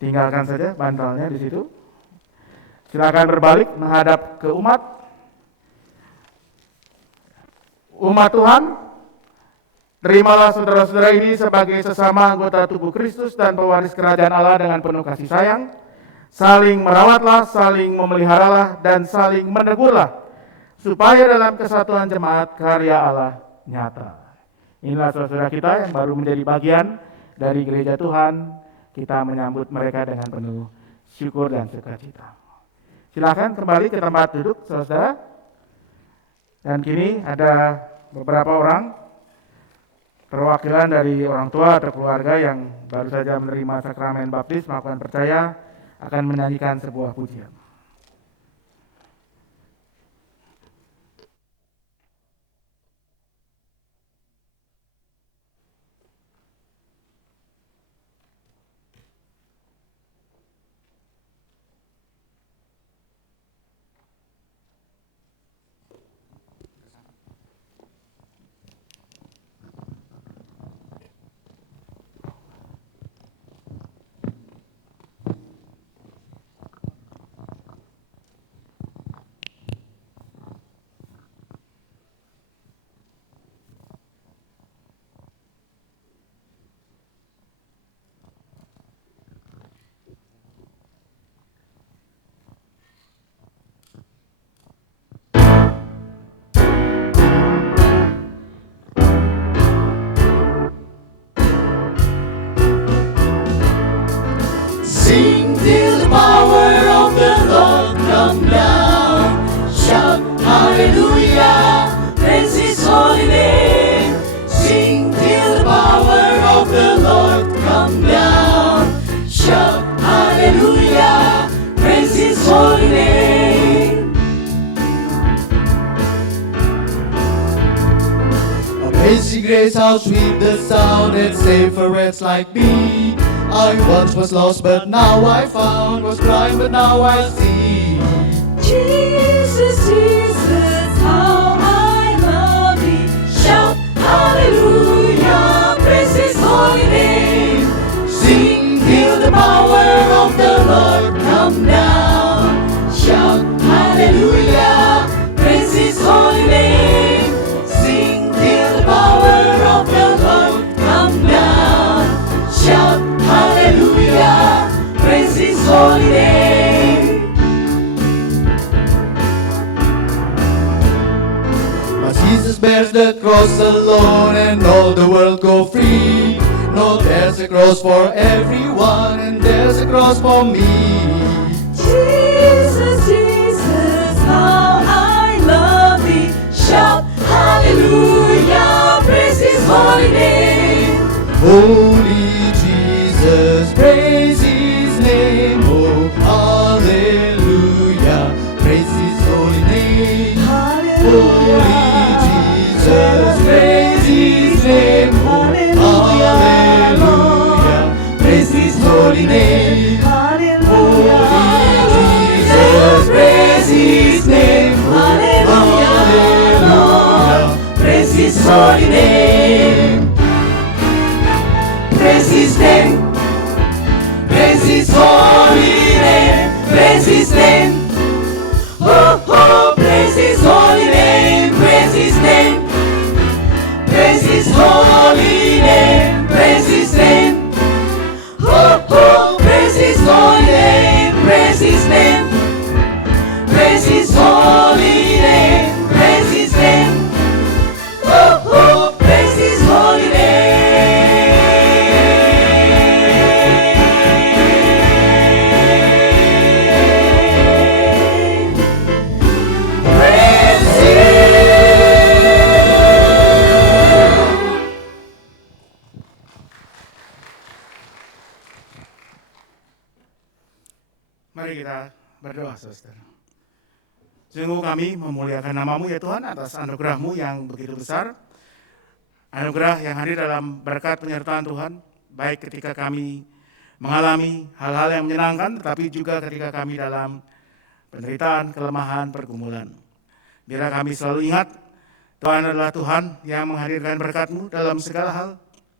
Tinggalkan saja bantalnya di situ. Silakan berbalik menghadap ke umat. Umat Tuhan, terimalah saudara-saudara ini sebagai sesama anggota tubuh Kristus dan pewaris kerajaan Allah dengan penuh kasih sayang. Saling merawatlah, saling memeliharalah, dan saling menegurlah, supaya dalam kesatuan jemaat karya Allah nyata. Inilah saudara kita yang baru menjadi bagian dari gereja Tuhan, kita menyambut mereka dengan penuh syukur dan sukacita. Silakan kembali ke tempat duduk, saudara. Dan kini ada beberapa orang perwakilan dari orang tua atau keluarga yang baru saja menerima sakramen baptis, melakukan percaya, akan menyanyikan sebuah pujian. Sing till the power of the Lord come down. Shout hallelujah, praise His holy name. Sing till the power of the Lord come down. Shout hallelujah, praise His holy name. Amazing grace, how sweet the sound that saved a wretch like me. I once was lost, but now I found, was blind, but now I see. Jesus, Jesus, how I love Thee. Shout hallelujah, praise His holy name. Sing till the power of the Lord come down. Shout hallelujah, praise His holy name. Sing till the power of the Lord come down. Shout hallelujah, praise His holy name. But Jesus bears the cross alone and all the world go free. No, there's a cross for everyone and there's a cross for me. Jesus, Jesus, how I love Thee. Shout hallelujah, praise His holy name. Holy Jesus, praise His name. Oh, hallelujah, praise His holy name. Holy Jesus, praise His name. Oh, hallelujah, praise His holy name. Holy Jesus, praise His name. Hallelujah, praise His holy name. Praise His name. Praise His holy name. Praise His name. Oh, oh, praise His holy name. Praise His name. Praise His holy name. Praise His name. Oh, oh, praise His holy name. Praise His name. Praise His holy name. Praise His name. Oh, oh, praise His holy name. Mari kita berdoa, saudara. Sungguh kami memuliakan nama-Mu ya Tuhan atas anugerah-Mu yang begitu besar. Anugerah yang hadir dalam berkat penyertaan Tuhan, baik ketika kami mengalami hal-hal yang menyenangkan, tetapi juga ketika kami dalam penderitaan, kelemahan, pergumulan. Biarlah kami selalu ingat, Tuhan adalah Tuhan yang menghadirkan berkat-Mu dalam segala hal,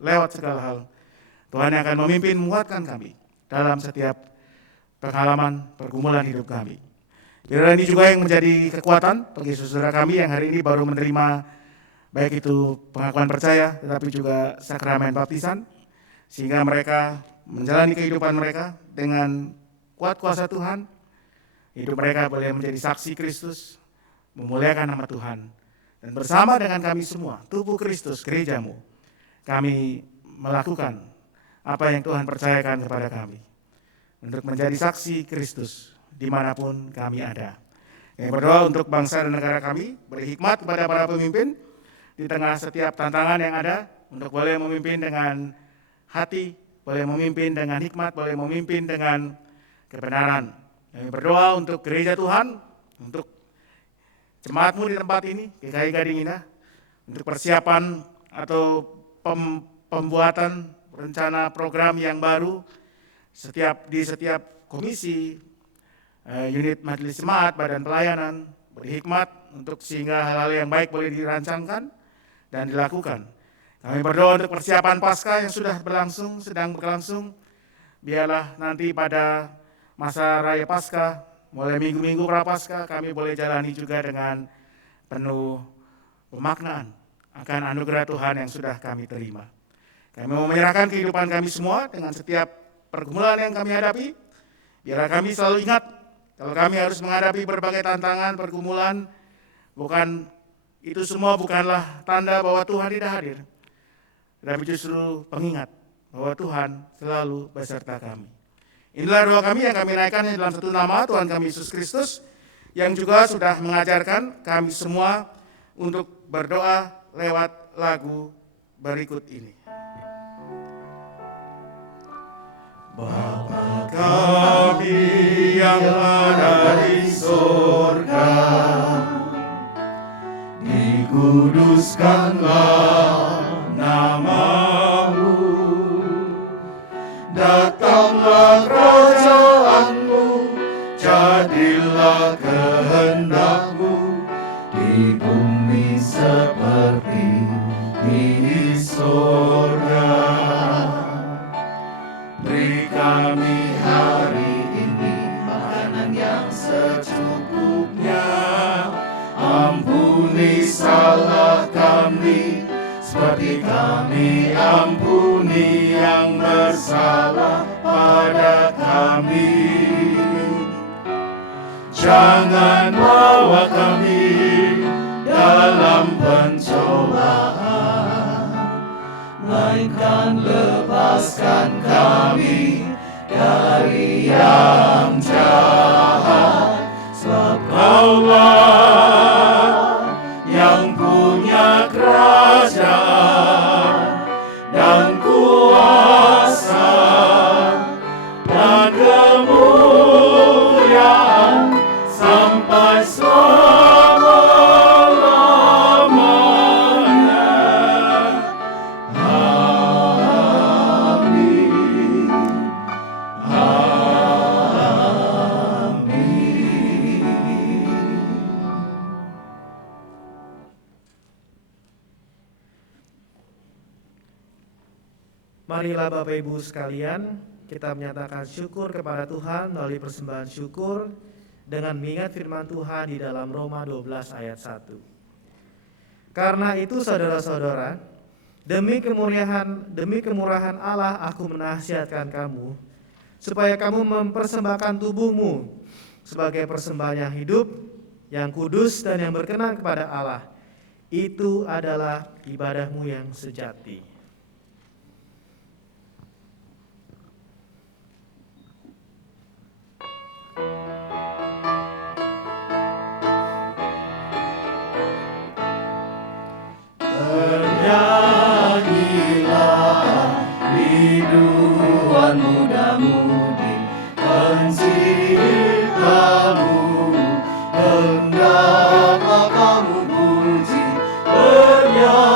lewat segala hal. Tuhan yang akan memimpin, menguatkan kami dalam setiap pengalaman, pergumulan hidup kami. Biarlah ini juga yang menjadi kekuatan bagi saudara kami yang hari ini baru menerima baik itu pengakuan percaya, tetapi juga sakramen baptisan, sehingga mereka menjalani kehidupan mereka dengan kuat kuasa Tuhan. Hidup mereka boleh menjadi saksi Kristus, memuliakan nama Tuhan. Dan bersama dengan kami semua, tubuh Kristus, gereja-Mu, kami melakukan apa yang Tuhan percayakan kepada kami untuk menjadi saksi Kristus dimanapun kami ada. Kami berdoa untuk bangsa dan negara kami, beri hikmat kepada para pemimpin di tengah setiap tantangan yang ada, untuk boleh memimpin dengan hati, boleh memimpin dengan hikmat, boleh memimpin dengan kebenaran. Kami berdoa untuk gereja Tuhan, untuk jemaatmu di tempat ini, GKI Gading Indah, untuk persiapan atau pembuatan rencana program yang baru di setiap komisi, unit majelis jemaat, badan pelayanan, beri hikmat untuk sehingga hal-hal yang baik boleh dirancangkan dan dilakukan. Kami berdoa untuk persiapan Paskah yang sudah sedang berlangsung. Biarlah nanti pada masa Raya Paskah, mulai minggu-minggu Prapaskah, kami boleh jalani juga dengan penuh pemaknaan akan anugerah Tuhan yang sudah kami terima. Kami mau menyerahkan kehidupan kami semua dengan setiap pergumulan yang kami hadapi. Biarlah kami selalu ingat, kalau kami harus menghadapi berbagai tantangan, pergumulan, itu semua bukanlah tanda bahwa Tuhan tidak hadir, tetapi justru pengingat bahwa Tuhan selalu beserta kami. Inilah doa kami yang kami naikkan dalam satu nama Tuhan kami Yesus Kristus, yang juga sudah mengajarkan kami semua untuk berdoa lewat lagu berikut ini. Bapa kami yang ada di surga, dikuduskanlah nama-Mu, datanglah kerajaan-Mu, jadilah kehendak-Mu di bumi seperti di surga. Beri kami hari ini makanan yang secukupnya, ampuni salah kami seperti kami ampuni yang bersalah pada kami. Jangan bawa kami dalam pencobaan, melainkan lepaskan kami dari yang jahat. Sebab Kaulah yang punya kerajaan dan kuasa dan kemuliaan sampai selama-lamanya. Amin. Amin. Marilah Bapak Ibu sekalian, kita menyatakan syukur kepada Tuhan melalui persembahan syukur dengan mengingat firman Tuhan di dalam Roma 12 ayat 1. Karena itu saudara-saudara, demi kemurahan Allah aku menasihatkan kamu, supaya kamu mempersembahkan tubuhmu sebagai persembahan yang hidup, yang kudus dan yang berkenan kepada Allah. Itu adalah ibadahmu yang sejati. Bernyanyilah rinduan muda-mudi penciptamu, hendaklah kamu puji. Bernyanyilah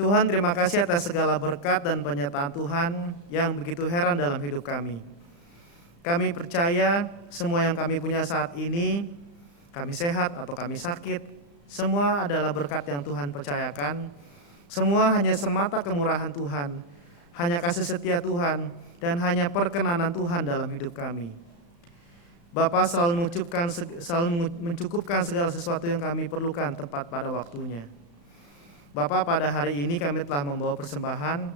Tuhan, terima kasih atas segala berkat dan penyertaan Tuhan yang begitu heran dalam hidup kami. Kami percaya semua yang kami punya saat ini, kami sehat atau kami sakit, semua adalah berkat yang Tuhan percayakan. Semua hanya semata kemurahan Tuhan, hanya kasih setia Tuhan, dan hanya perkenanan Tuhan dalam hidup kami. Bapa selalu mencukupkan segala sesuatu yang kami perlukan tepat pada waktunya. Bapa, pada hari ini kami telah membawa persembahan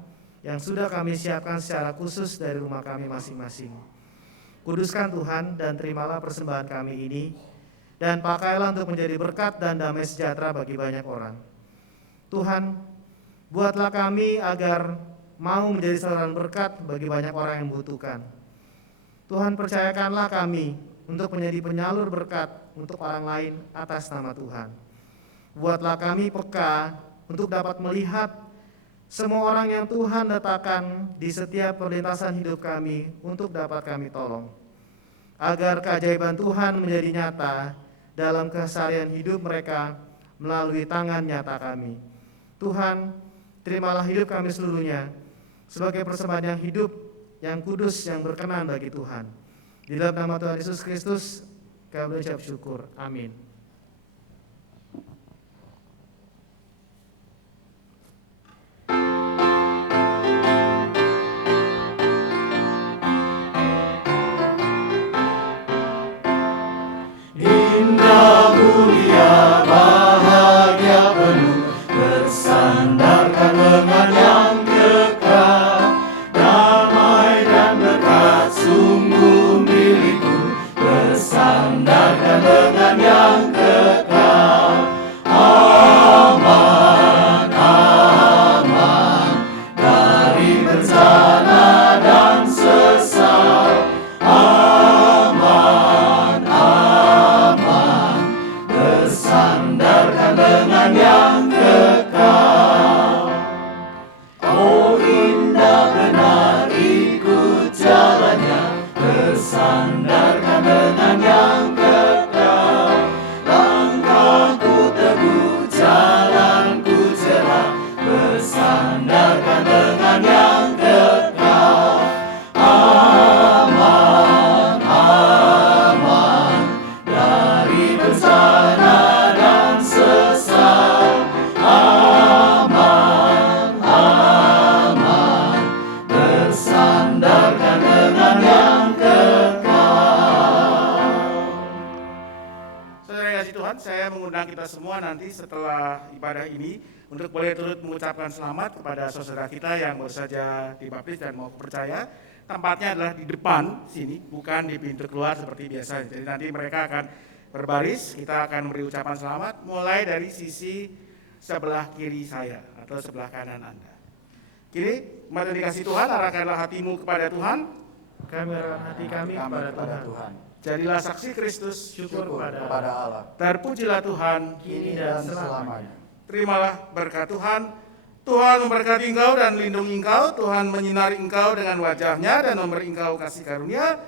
yang sudah kami siapkan secara khusus dari rumah kami masing-masing. Kuduskan Tuhan dan terimalah persembahan kami ini, dan pakailah untuk menjadi berkat dan damai sejahtera bagi banyak orang. Tuhan, buatlah kami agar mau menjadi saluran berkat bagi banyak orang yang membutuhkan. Tuhan, percayakanlah kami untuk menjadi penyalur berkat untuk orang lain atas nama Tuhan. Buatlah kami peka untuk dapat melihat semua orang yang Tuhan letakkan di setiap perlintasan hidup kami untuk dapat kami tolong. Agar keajaiban Tuhan menjadi nyata dalam keseharian hidup mereka melalui tangan nyata kami. Tuhan, terimalah hidup kami seluruhnya sebagai persembahan yang hidup, yang kudus, yang berkenan bagi Tuhan. Di dalam nama Tuhan Yesus Kristus, kami ucap syukur. Amin. Indah, mulia, bahagia penuh, bersandarkan lengan yang kekal. Damai dan berkat sungguh milikku, bersandarkan lengan yang kekal. Aman, aman, dari bencana dan sesal. Aman, aman, bersandarkan lengan yang kekal. Oh, indah benar ikut jalannya, bersandarkan lengan yang kekal. Langkahku teguh, jalanku cerah, bersandarkan lengan yang kekal. Aman, aman, dari bencana dan sesal. Aman, aman, bersandarkan lengan yang kekal. Saudara yang kasih Tuhan, saya mengundang kita semua nanti setelah ibadah ini untuk boleh turut mengucapkan selamat kepada saudara kita yang baru saja dibaptis dan mau percaya. Tempatnya adalah di depan sini, bukan di pintu keluar seperti biasa. Jadi nanti mereka akan berbaris, kita akan memberi ucapan selamat mulai dari sisi sebelah kiri saya atau sebelah kanan Anda. Kini, umat yang dikasih Tuhan, arahkanlah hatimu kepada Tuhan. Kami arahkan hati kami kepada Tuhan. Jadilah saksi Kristus, Syukur kepada Allah, terpujilah Tuhan, kini dan selamanya. terimalah berkat Tuhan. Tuhan memberkati engkau dan lindungi engkau. Tuhan menyinari engkau dengan wajahnya dan memberi engkau kasih karunia.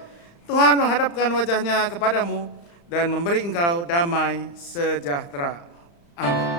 Tuhan menghadapkan wajahnya kepadamu dan memberi engkau damai sejahtera. Amin.